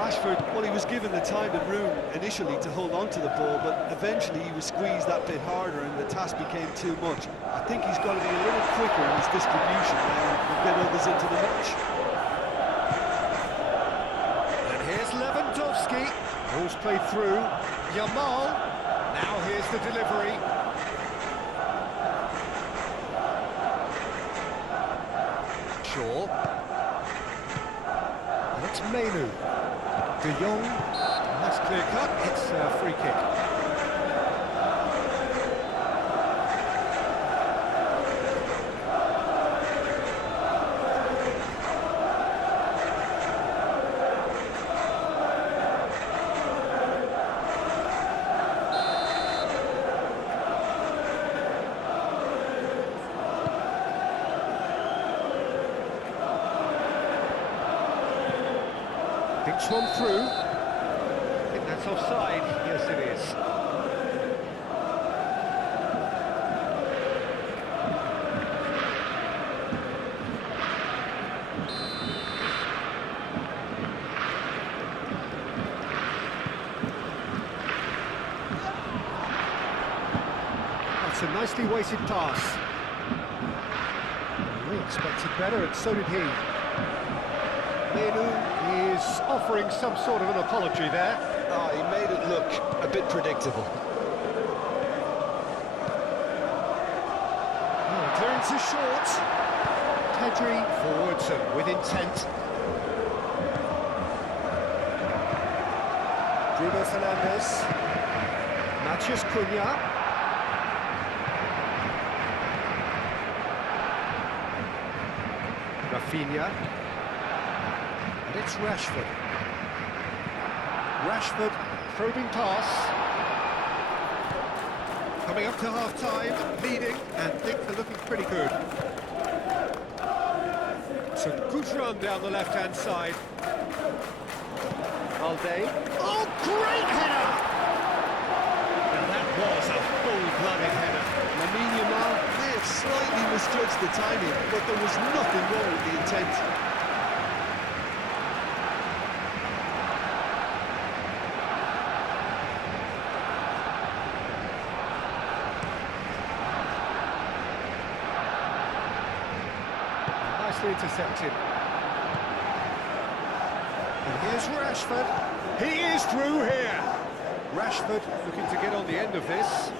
Rashford, well, he was given the time and room initially to hold on to the ball, but eventually he was squeezed that bit harder and the task became too much. I think he's got to be a little quicker in his distribution now and get others into the match. And here's Lewandowski. Ball's played through. Yamal. Now here's the delivery. Shaw. And it's Menu. De Jong. That's clear cut. It's a free kick. Thinks one through. I think that's offside. Yes, it is. That's a nicely weighted pass. We expected better, and so did he. Menu is offering some sort of an apology there. He made it look a bit predictable. Clearance is short. Pedri forwards and with intent. Bruno Fernandes. Matheus Cunha. Rafinha. And it's Rashford. Rashford, probing pass. Coming up to half-time, leading, and things are looking pretty good. It's a good run down the left-hand side. Valde. Oh, great header! And that was a full-blooded header. Lamine Yamal may have slightly misjudged the timing, but there was nothing wrong with the intent. Intercepted. And here's Rashford. He is through here. Rashford looking to get on the end of this.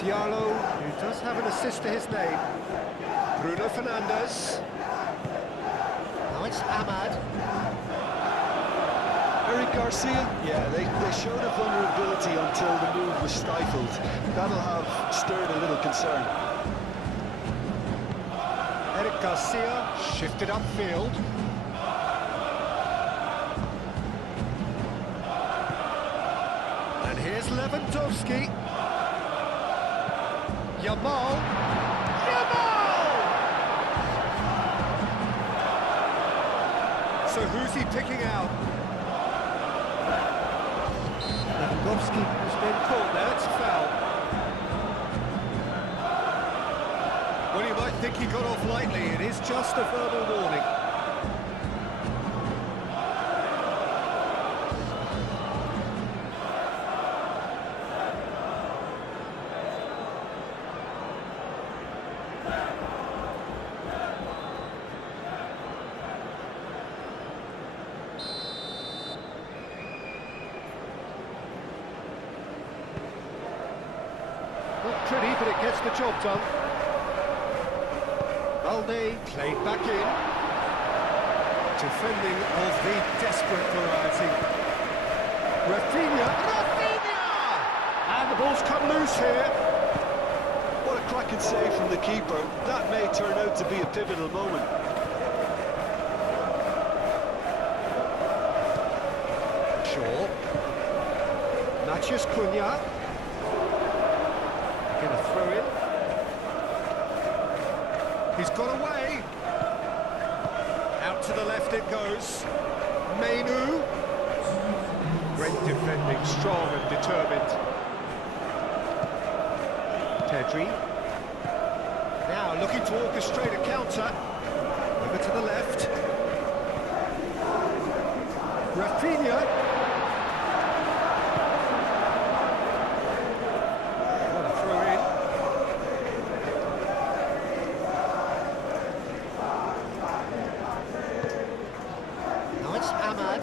Diallo, who does have an assist to his name. Bruno Fernandes. Now it's Ahmad. Eric Garcia, yeah, they showed a vulnerability until the move was stifled. That'll have stirred a little concern. Eric Garcia shifted upfield. And here's Lewandowski. Yamal. Yamal! So who's he picking out? Lewandowski has been called there, it's a foul. Well, you might think he got off lightly, it is just a verbal warning. Not pretty, but it gets the job done. Valde played back in. Defending of the desperate variety. Rafinha! And the ball's come loose here. What a cracking save from the keeper. That may turn out to be a pivotal moment. Shaw. Matheus Cunha. Gonna throw in. He's got away. Out to the left it goes. Menu. Great defending, strong and determined. Pedri. Now looking to orchestrate a counter. Over to the left. Rafinha. What a throw in. Now it's Ahmad.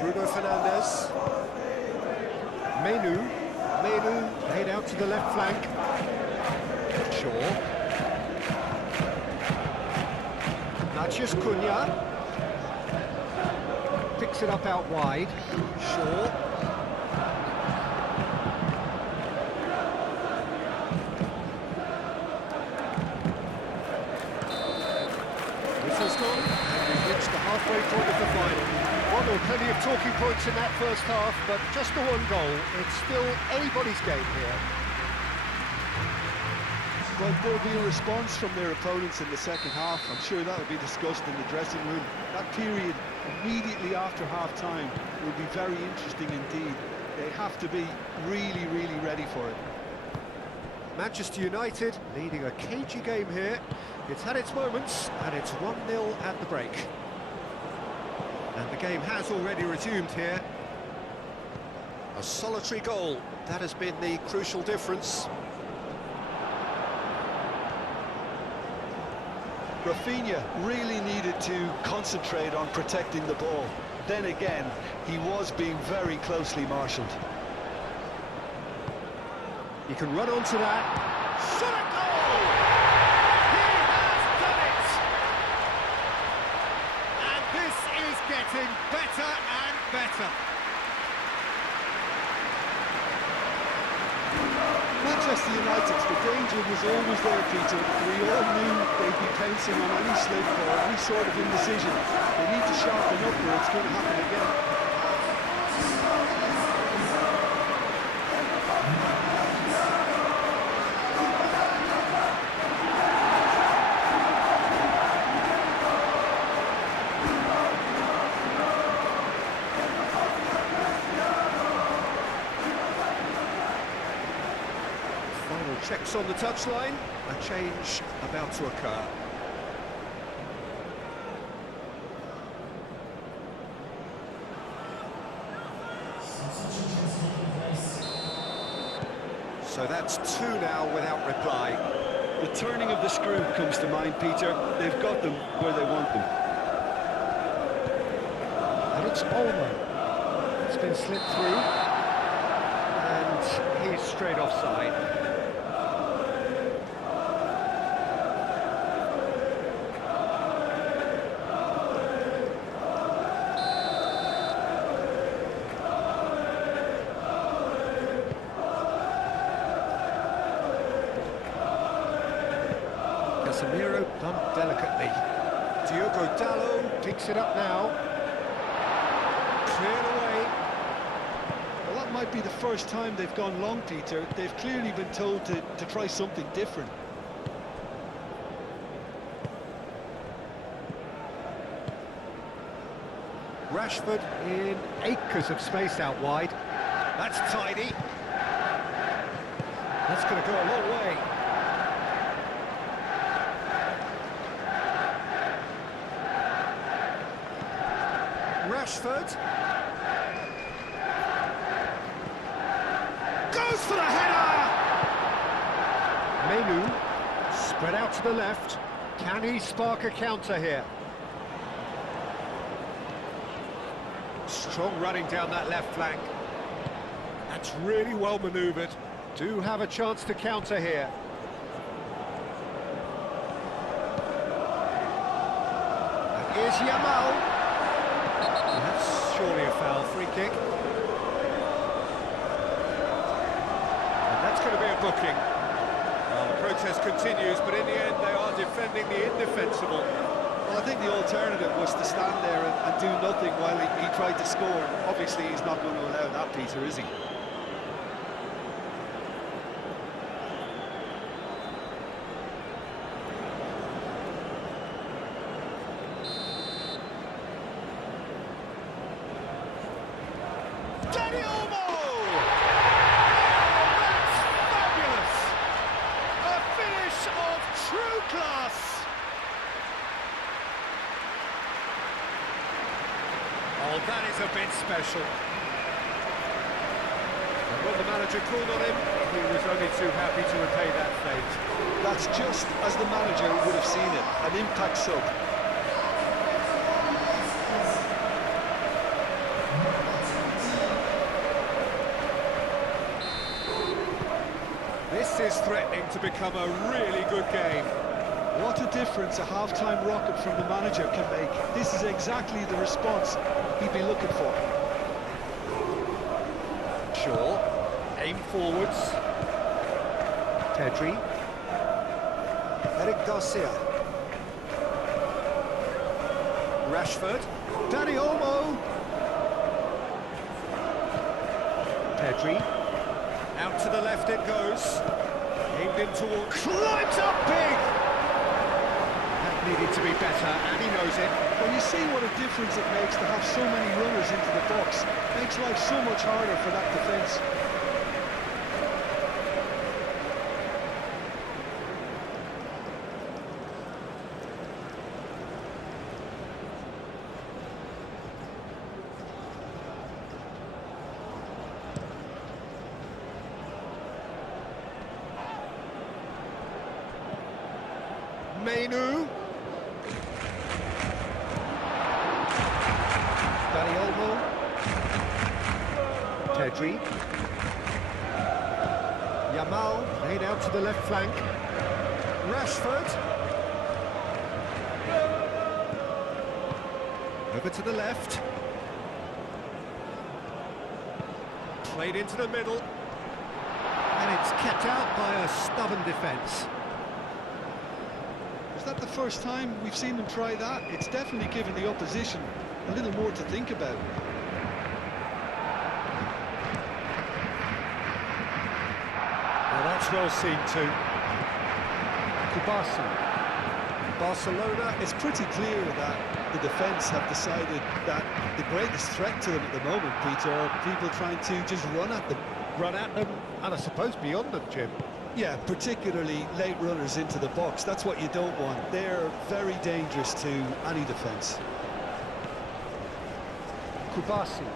Bruno Fernandes. Menu laid out to the left flank. Shaw. Natchez Cunha. Picks it up out wide. Shaw. Whistle's gone, and we've reached the halfway point of the final. Well, plenty of talking points in that first half, but just the one goal. It's still anybody's game here. Well, there'll be a response from their opponents in the second half. I'm sure that'll be discussed in the dressing room. That period immediately after half-time will be very interesting indeed. They have to be really, really ready for it. Manchester United leading a cagey game here. It's had its moments, and it's 1-0 at the break. And the game has already resumed here. A solitary goal, that has been the crucial difference. Rafinha really needed to concentrate on protecting the ball. Then again, he was being very closely marshalled. He can run onto that. Shot a goal! He has done it! And this is getting better and better. Manchester United, the danger was always there, Peter. We all knew they'd be pouncing on any slip or any sort of indecision. They need to sharpen up or it's going to happen again. Checks on the touchline, a change about to occur. So that's two now without reply. The turning of the screw comes to mind, Peter. They've got them where they want them. And it's Olmo. It's been slipped through, and he's straight offside. Casemiro done delicately. Diogo Dalot picks it up now. Cleared away. Well, that might be the first time they've gone long, Peter. They've clearly been told to try something different. Rashford in acres of space out wide. That's tidy. That's going to go a long way. Rashford goes for the header! Menu spread out to the left. Can he spark a counter here? Strong running down that left flank. That's really well manoeuvred. Do have a chance to counter here. And here's Yamal. That's surely a foul, free kick. And that's going to be a booking. Well, the protest continues, but in the end they are defending the indefensible. Well, I think the alternative was to stand there and do nothing while he tried to score. Obviously, he's not going to allow that, Peter, is he? Dani Olmo! class! Oh, that is a bit special. And when the manager called on him, he was only too happy to repay that fate. That's just as the manager would have seen it, an impact sub. This is threatening to become a really good game. What a difference a half-time rocket from the manager can make. This is exactly the response he'd be looking for. Shaw, aim forwards. Pedri. Eric Garcia. Rashford. Dani Olmo. Pedri. Out to the left it goes. Aimed in towards... Climbs up big! That needed to be better, and he knows it. When you see what a difference it makes to have so many runners into the box, it makes life so much harder for that defence. Mainu. Dani Olmo. Pedri. Yamal, laid out to the left flank. Rashford. Over to the left. Played into the middle. And it's kept out by a stubborn defence. Is that the first time we've seen them try that? It's definitely given the opposition a little more to think about. Well, that's well seen too. Kubasi. Barcelona. It's pretty clear that the defence have decided that the greatest threat to them at the moment, Peter, are people trying to just run at them. Run at them, and I suppose beyond them, Jim. Yeah, particularly late runners into the box. That's what you don't want. They're very dangerous to any defence. Kubasi.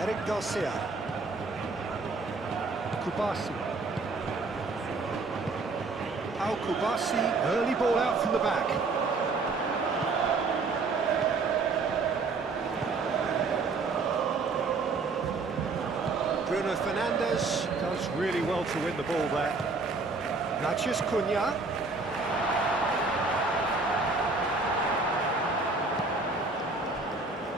Eric Garcia. Kubasi. Kubasi, early ball out from the back. Bruno Fernandes does really well to win the ball there. Natchez Cunha.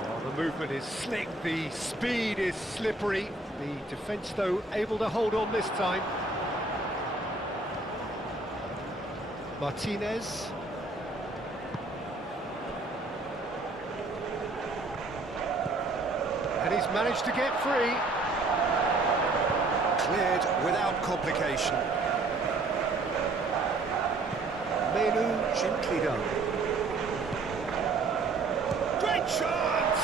Oh, the movement is slick, the speed is slippery. The defence, though, able to hold on this time. Martinez. And he's managed to get free. Cleared without complication. Mainu, gently done. Great chance!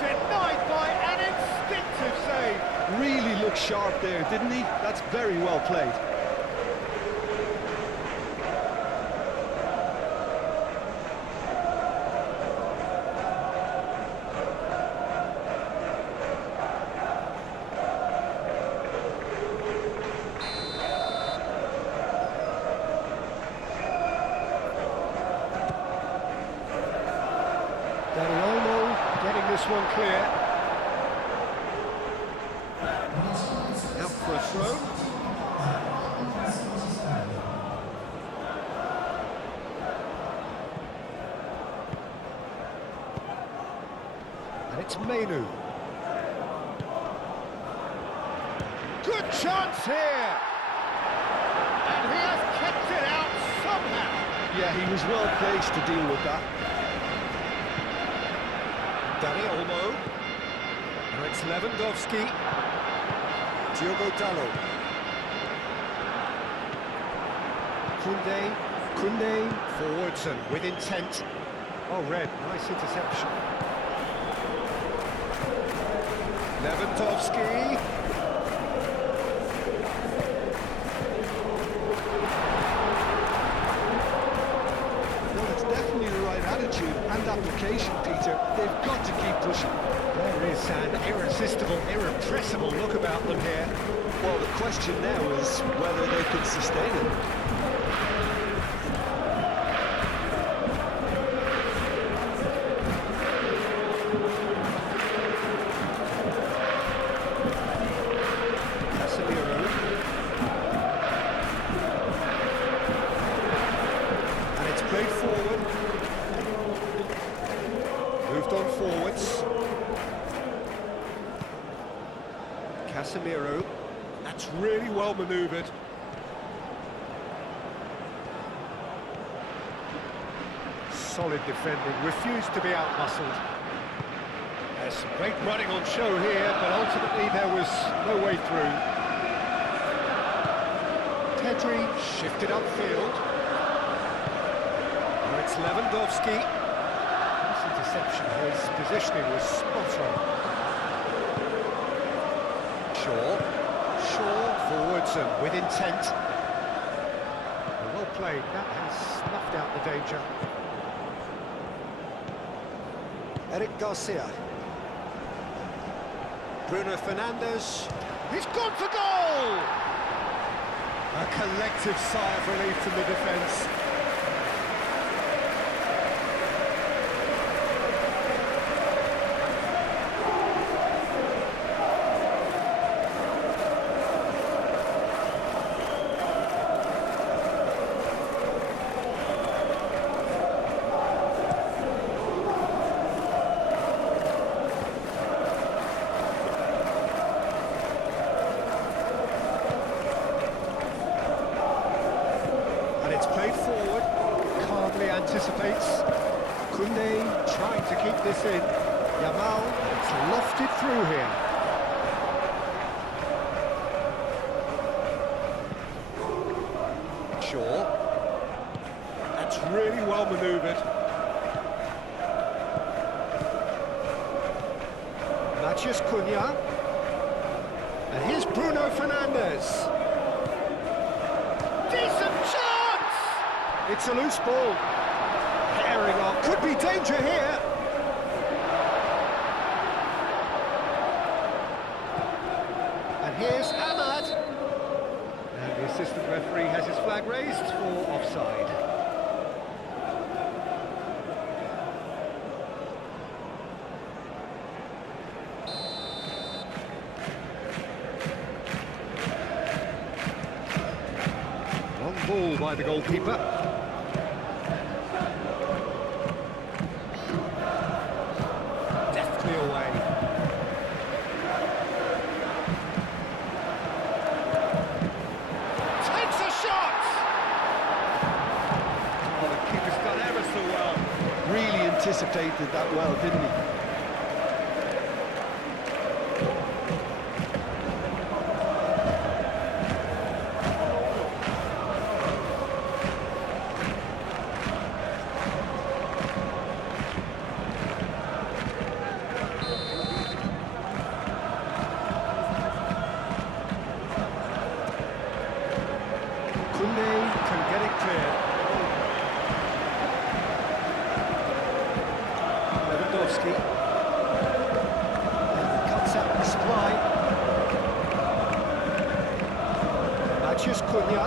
Denied by an instinctive save. Really looked sharp there, didn't he? That's very well played. Dani Olmo getting this one clear. Out for a throw. And it's Mainu. Good chance here! And he has kept it out somehow. Yeah, he was well placed to deal with that. Dani Olmo. Now it's Lewandowski. Diogo Dalot. Koundé forwards and with intent. Oh, red, nice interception. Lewandowski. They've got to keep pushing. There is an irresistible, irrepressible look about them here. Well, the question now is whether they can sustain it. Played forward, moved on forwards. Casemiro, that's really well manoeuvred. Solid defending, refused to be out-muscled. There's some great running on show here, but ultimately there was no way through. Pedri shifted upfield. It's Lewandowski. This interception, his positioning was spot on. Shaw forwards and with intent. Well played, that has snuffed out the danger. Eric Garcia. Bruno Fernandes. He's gone for goal! A collective sigh of relief from the defence. Played forward, calmly anticipates. Koundé trying to keep this in. Yamal, it's lofted through here. Shaw. That's really well manoeuvred. Matheus Cunha. And here's Bruno Fernandes. Decent shot! It's a loose ball. Herring on. Could be danger here. And here's Ahmad. And the assistant referee has his flag raised for offside. Long ball by the goalkeeper. Really anticipated that well, didn't he? Koundé can get it clear. Lewandowski cuts out the supply. Matheus Cunha.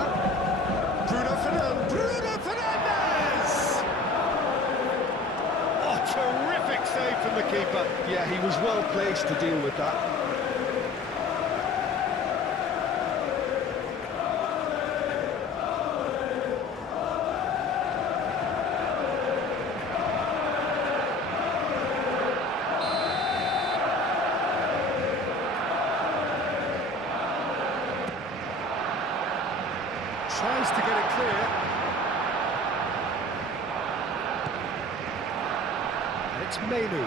Bruno Fernandes! Oh, terrific save from the keeper. Yeah, he was well placed to deal with that. Tries to get it clear. And it's Menu.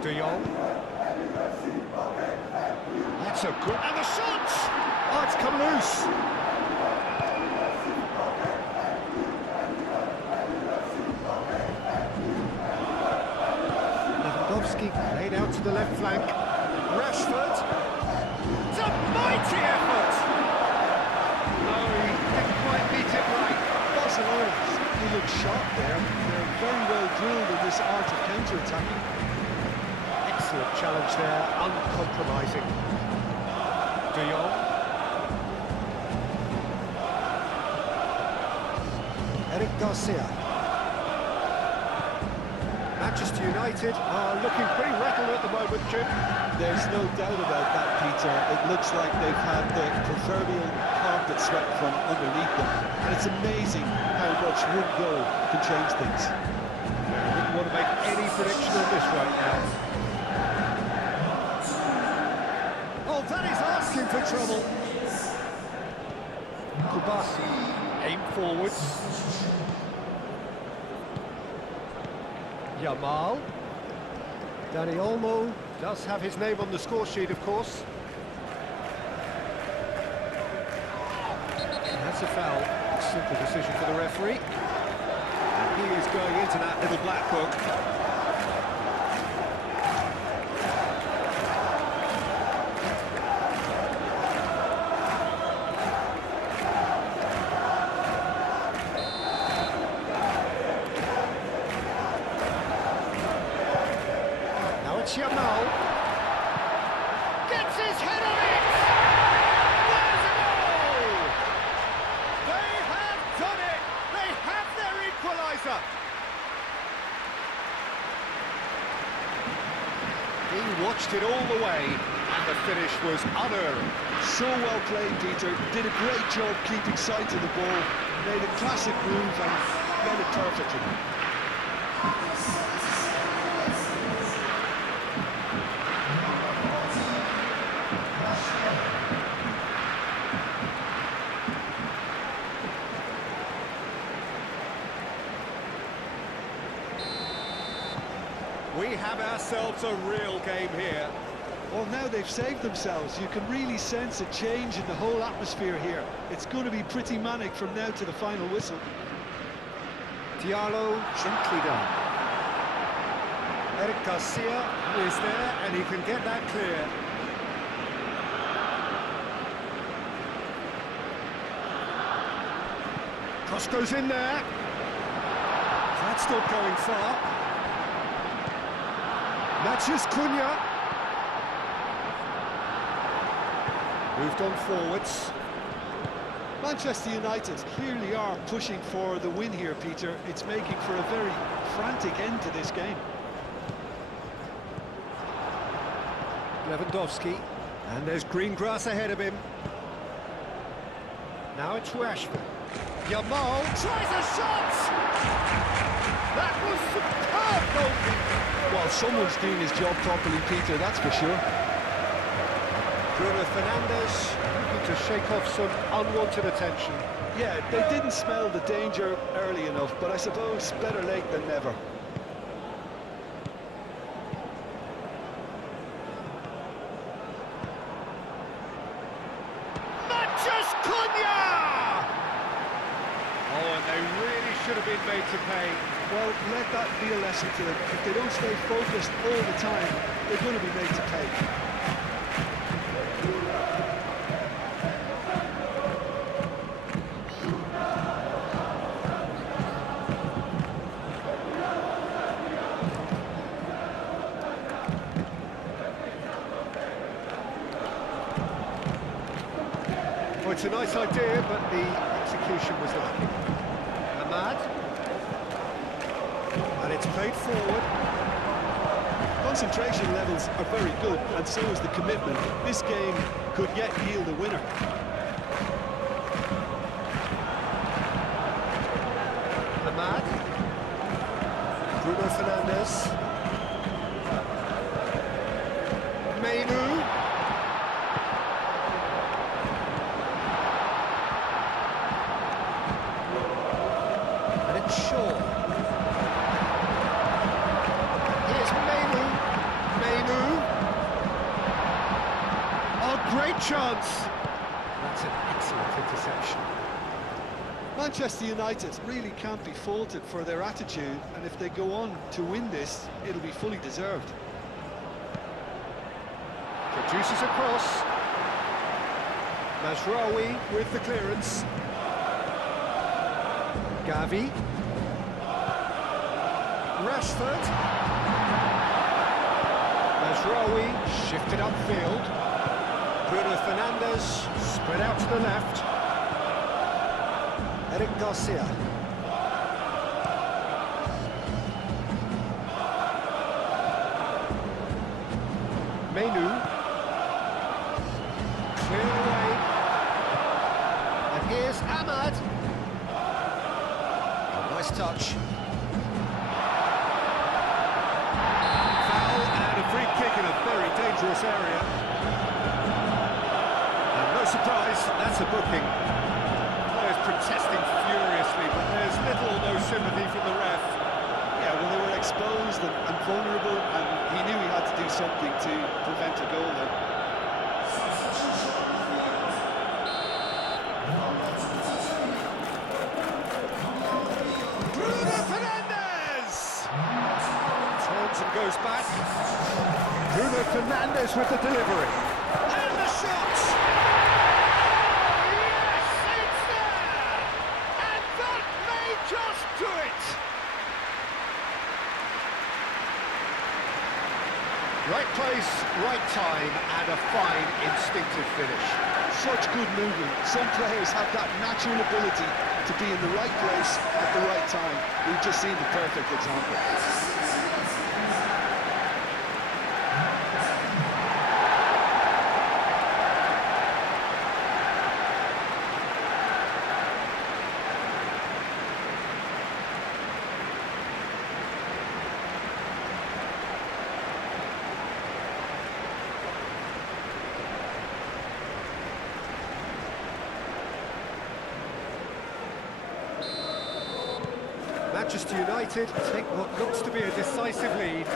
De Jong. That's a good... And the shot! Oh, it's come loose. Lewandowski laid out to the left flank. Rashford. a mighty effort! No, he didn't quite beat it right. Barcelona certainly look sharp there. They're very well drilled in this art of counter-attacking. Excellent challenge there, uncompromising. De Jong. Eric Garcia. Manchester United are looking pretty rattled at the moment, Jim. There's no doubt about that, Peter. It looks like they've had the proverbial carpet swept from underneath them. And it's amazing how much one goal can change things. I wouldn't want to make any prediction on this right now. Oh, that is asking for trouble. Kubasi, aim forwards. Yamal. Dani Olmo does have his name on the score sheet, of course. That's a foul. Simple decision for the referee. And he is going into that little black book. Yamal gets his head on it! There's a goal! They have done it! They have their equaliser! He watched it all the way, and the finish was unerring. So well played, Peter. Did a great job keeping sight of the ball. Made a classic move and read it perfectly. We have ourselves a real game here. Well, now they've saved themselves. You can really sense a change in the whole atmosphere here. It's going to be pretty manic from now to the final whistle. Diallo, gently done. Eric Garcia is there, and he can get that clear. Cross goes in there. That's not going far. Matches Cunha. Moved on forwards. Manchester United clearly are pushing for the win here, Peter. It's making for a very frantic end to this game. Lewandowski. And there's green grass ahead of him. Now it's Rashford. Yamal tries a shot! That was superb goalkeeping! Well, someone's doing his job properly, Peter, that's for sure. Bruno Fernandes looking to shake off some unwanted attention. Yeah, they didn't smell the danger early enough, but I suppose better late than never. Matches Cunha! Oh, and they really should have been made to pay. Well, let that be a lesson to them. If they don't stay focused all the time, they're going to be made to pay. Well, it's a nice idea, but the execution was lacking. Ahmad. And it's played forward. Concentration levels are very good, and so is the commitment. This game could yet yield a winner. Ahmad. Bruno Fernandes. Mainu. And it's Shaw. Great chance. That's an excellent interception. Manchester United really can't be faulted for their attitude, and if they go on to win this, it'll be fully deserved. Produces a cross. Mazraoui with the clearance. Gavi. Rashford. Mazraoui shifted upfield. Bruno Fernandes spread out to the left. Eric Garcia. Menu. Clear away. And here's Ahmad. Oh, nice touch. Foul and a free kick in a very dangerous area. And no surprise, that's a booking. Players protesting furiously, but there's little or no sympathy from the ref. Yeah, well, they were exposed and vulnerable, and he knew he had to do something to prevent a goal then. Bruno Fernandes! Turns and goes back. Bruno Fernandes with the delivery. And the shot! Yes, it's there! And that may just do it! Right place, right time, and a fine instinctive finish. Such good movement. Some players have that natural ability to be in the right place at the right time. We've just seen the perfect example. Manchester United take what looks to be a decisive lead.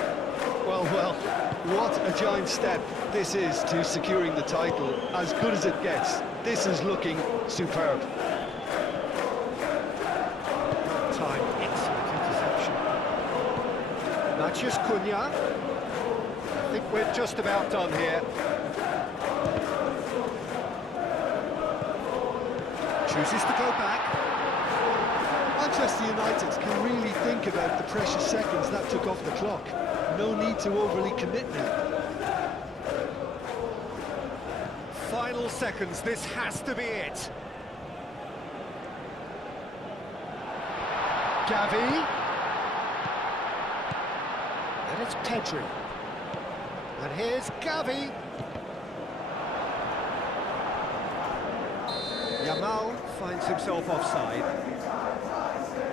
Well, what a giant step this is to securing the title. As good as it gets. This is looking superb. Time, excellent interception. Matheus Cunha. I think we're just about done here. Chooses to go back. Manchester United can really think about the precious seconds that took off the clock. No need to overly commit now. Final seconds, this has to be it. Gavi. And it's Pedri. And here's Gavi. Yamal finds himself offside.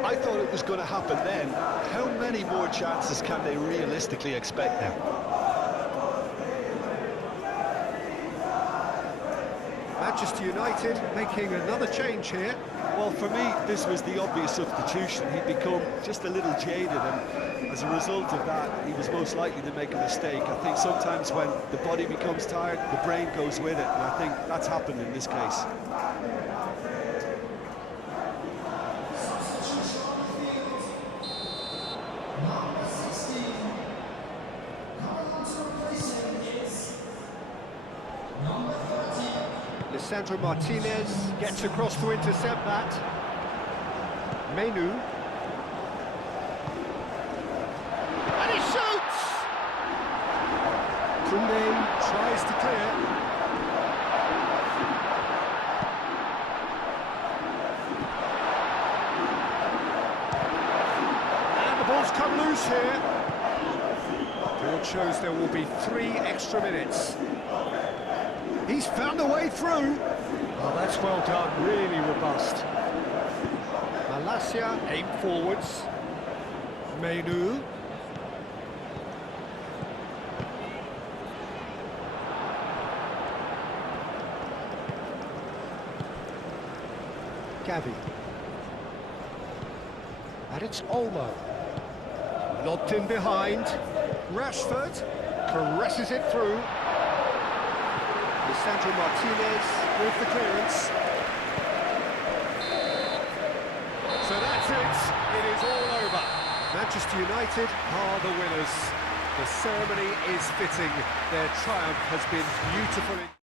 I thought it was going to happen then. How many more chances can they realistically expect now? Manchester United making another change here. Well, for me, this was the obvious substitution. He'd become just a little jaded, and as a result of that, he was most likely to make a mistake. I think sometimes when the body becomes tired, the brain goes with it, and I think that's happened in this case. Lisandro Martinez gets across to intercept that. Menu. And he shoots! Koundé tries to clear. And the ball's come loose here. Board shows there will be 3 extra minutes. He's found a way through. Oh, that's well done, really robust. Malacia aimed forwards. Menu. Gavi. And it's Olmo. Lobbed in behind. Rashford caresses it through. Lisandro Martinez with the clearance. So that's it. It is all over. Manchester United are the winners. The ceremony is fitting. Their triumph has been beautiful.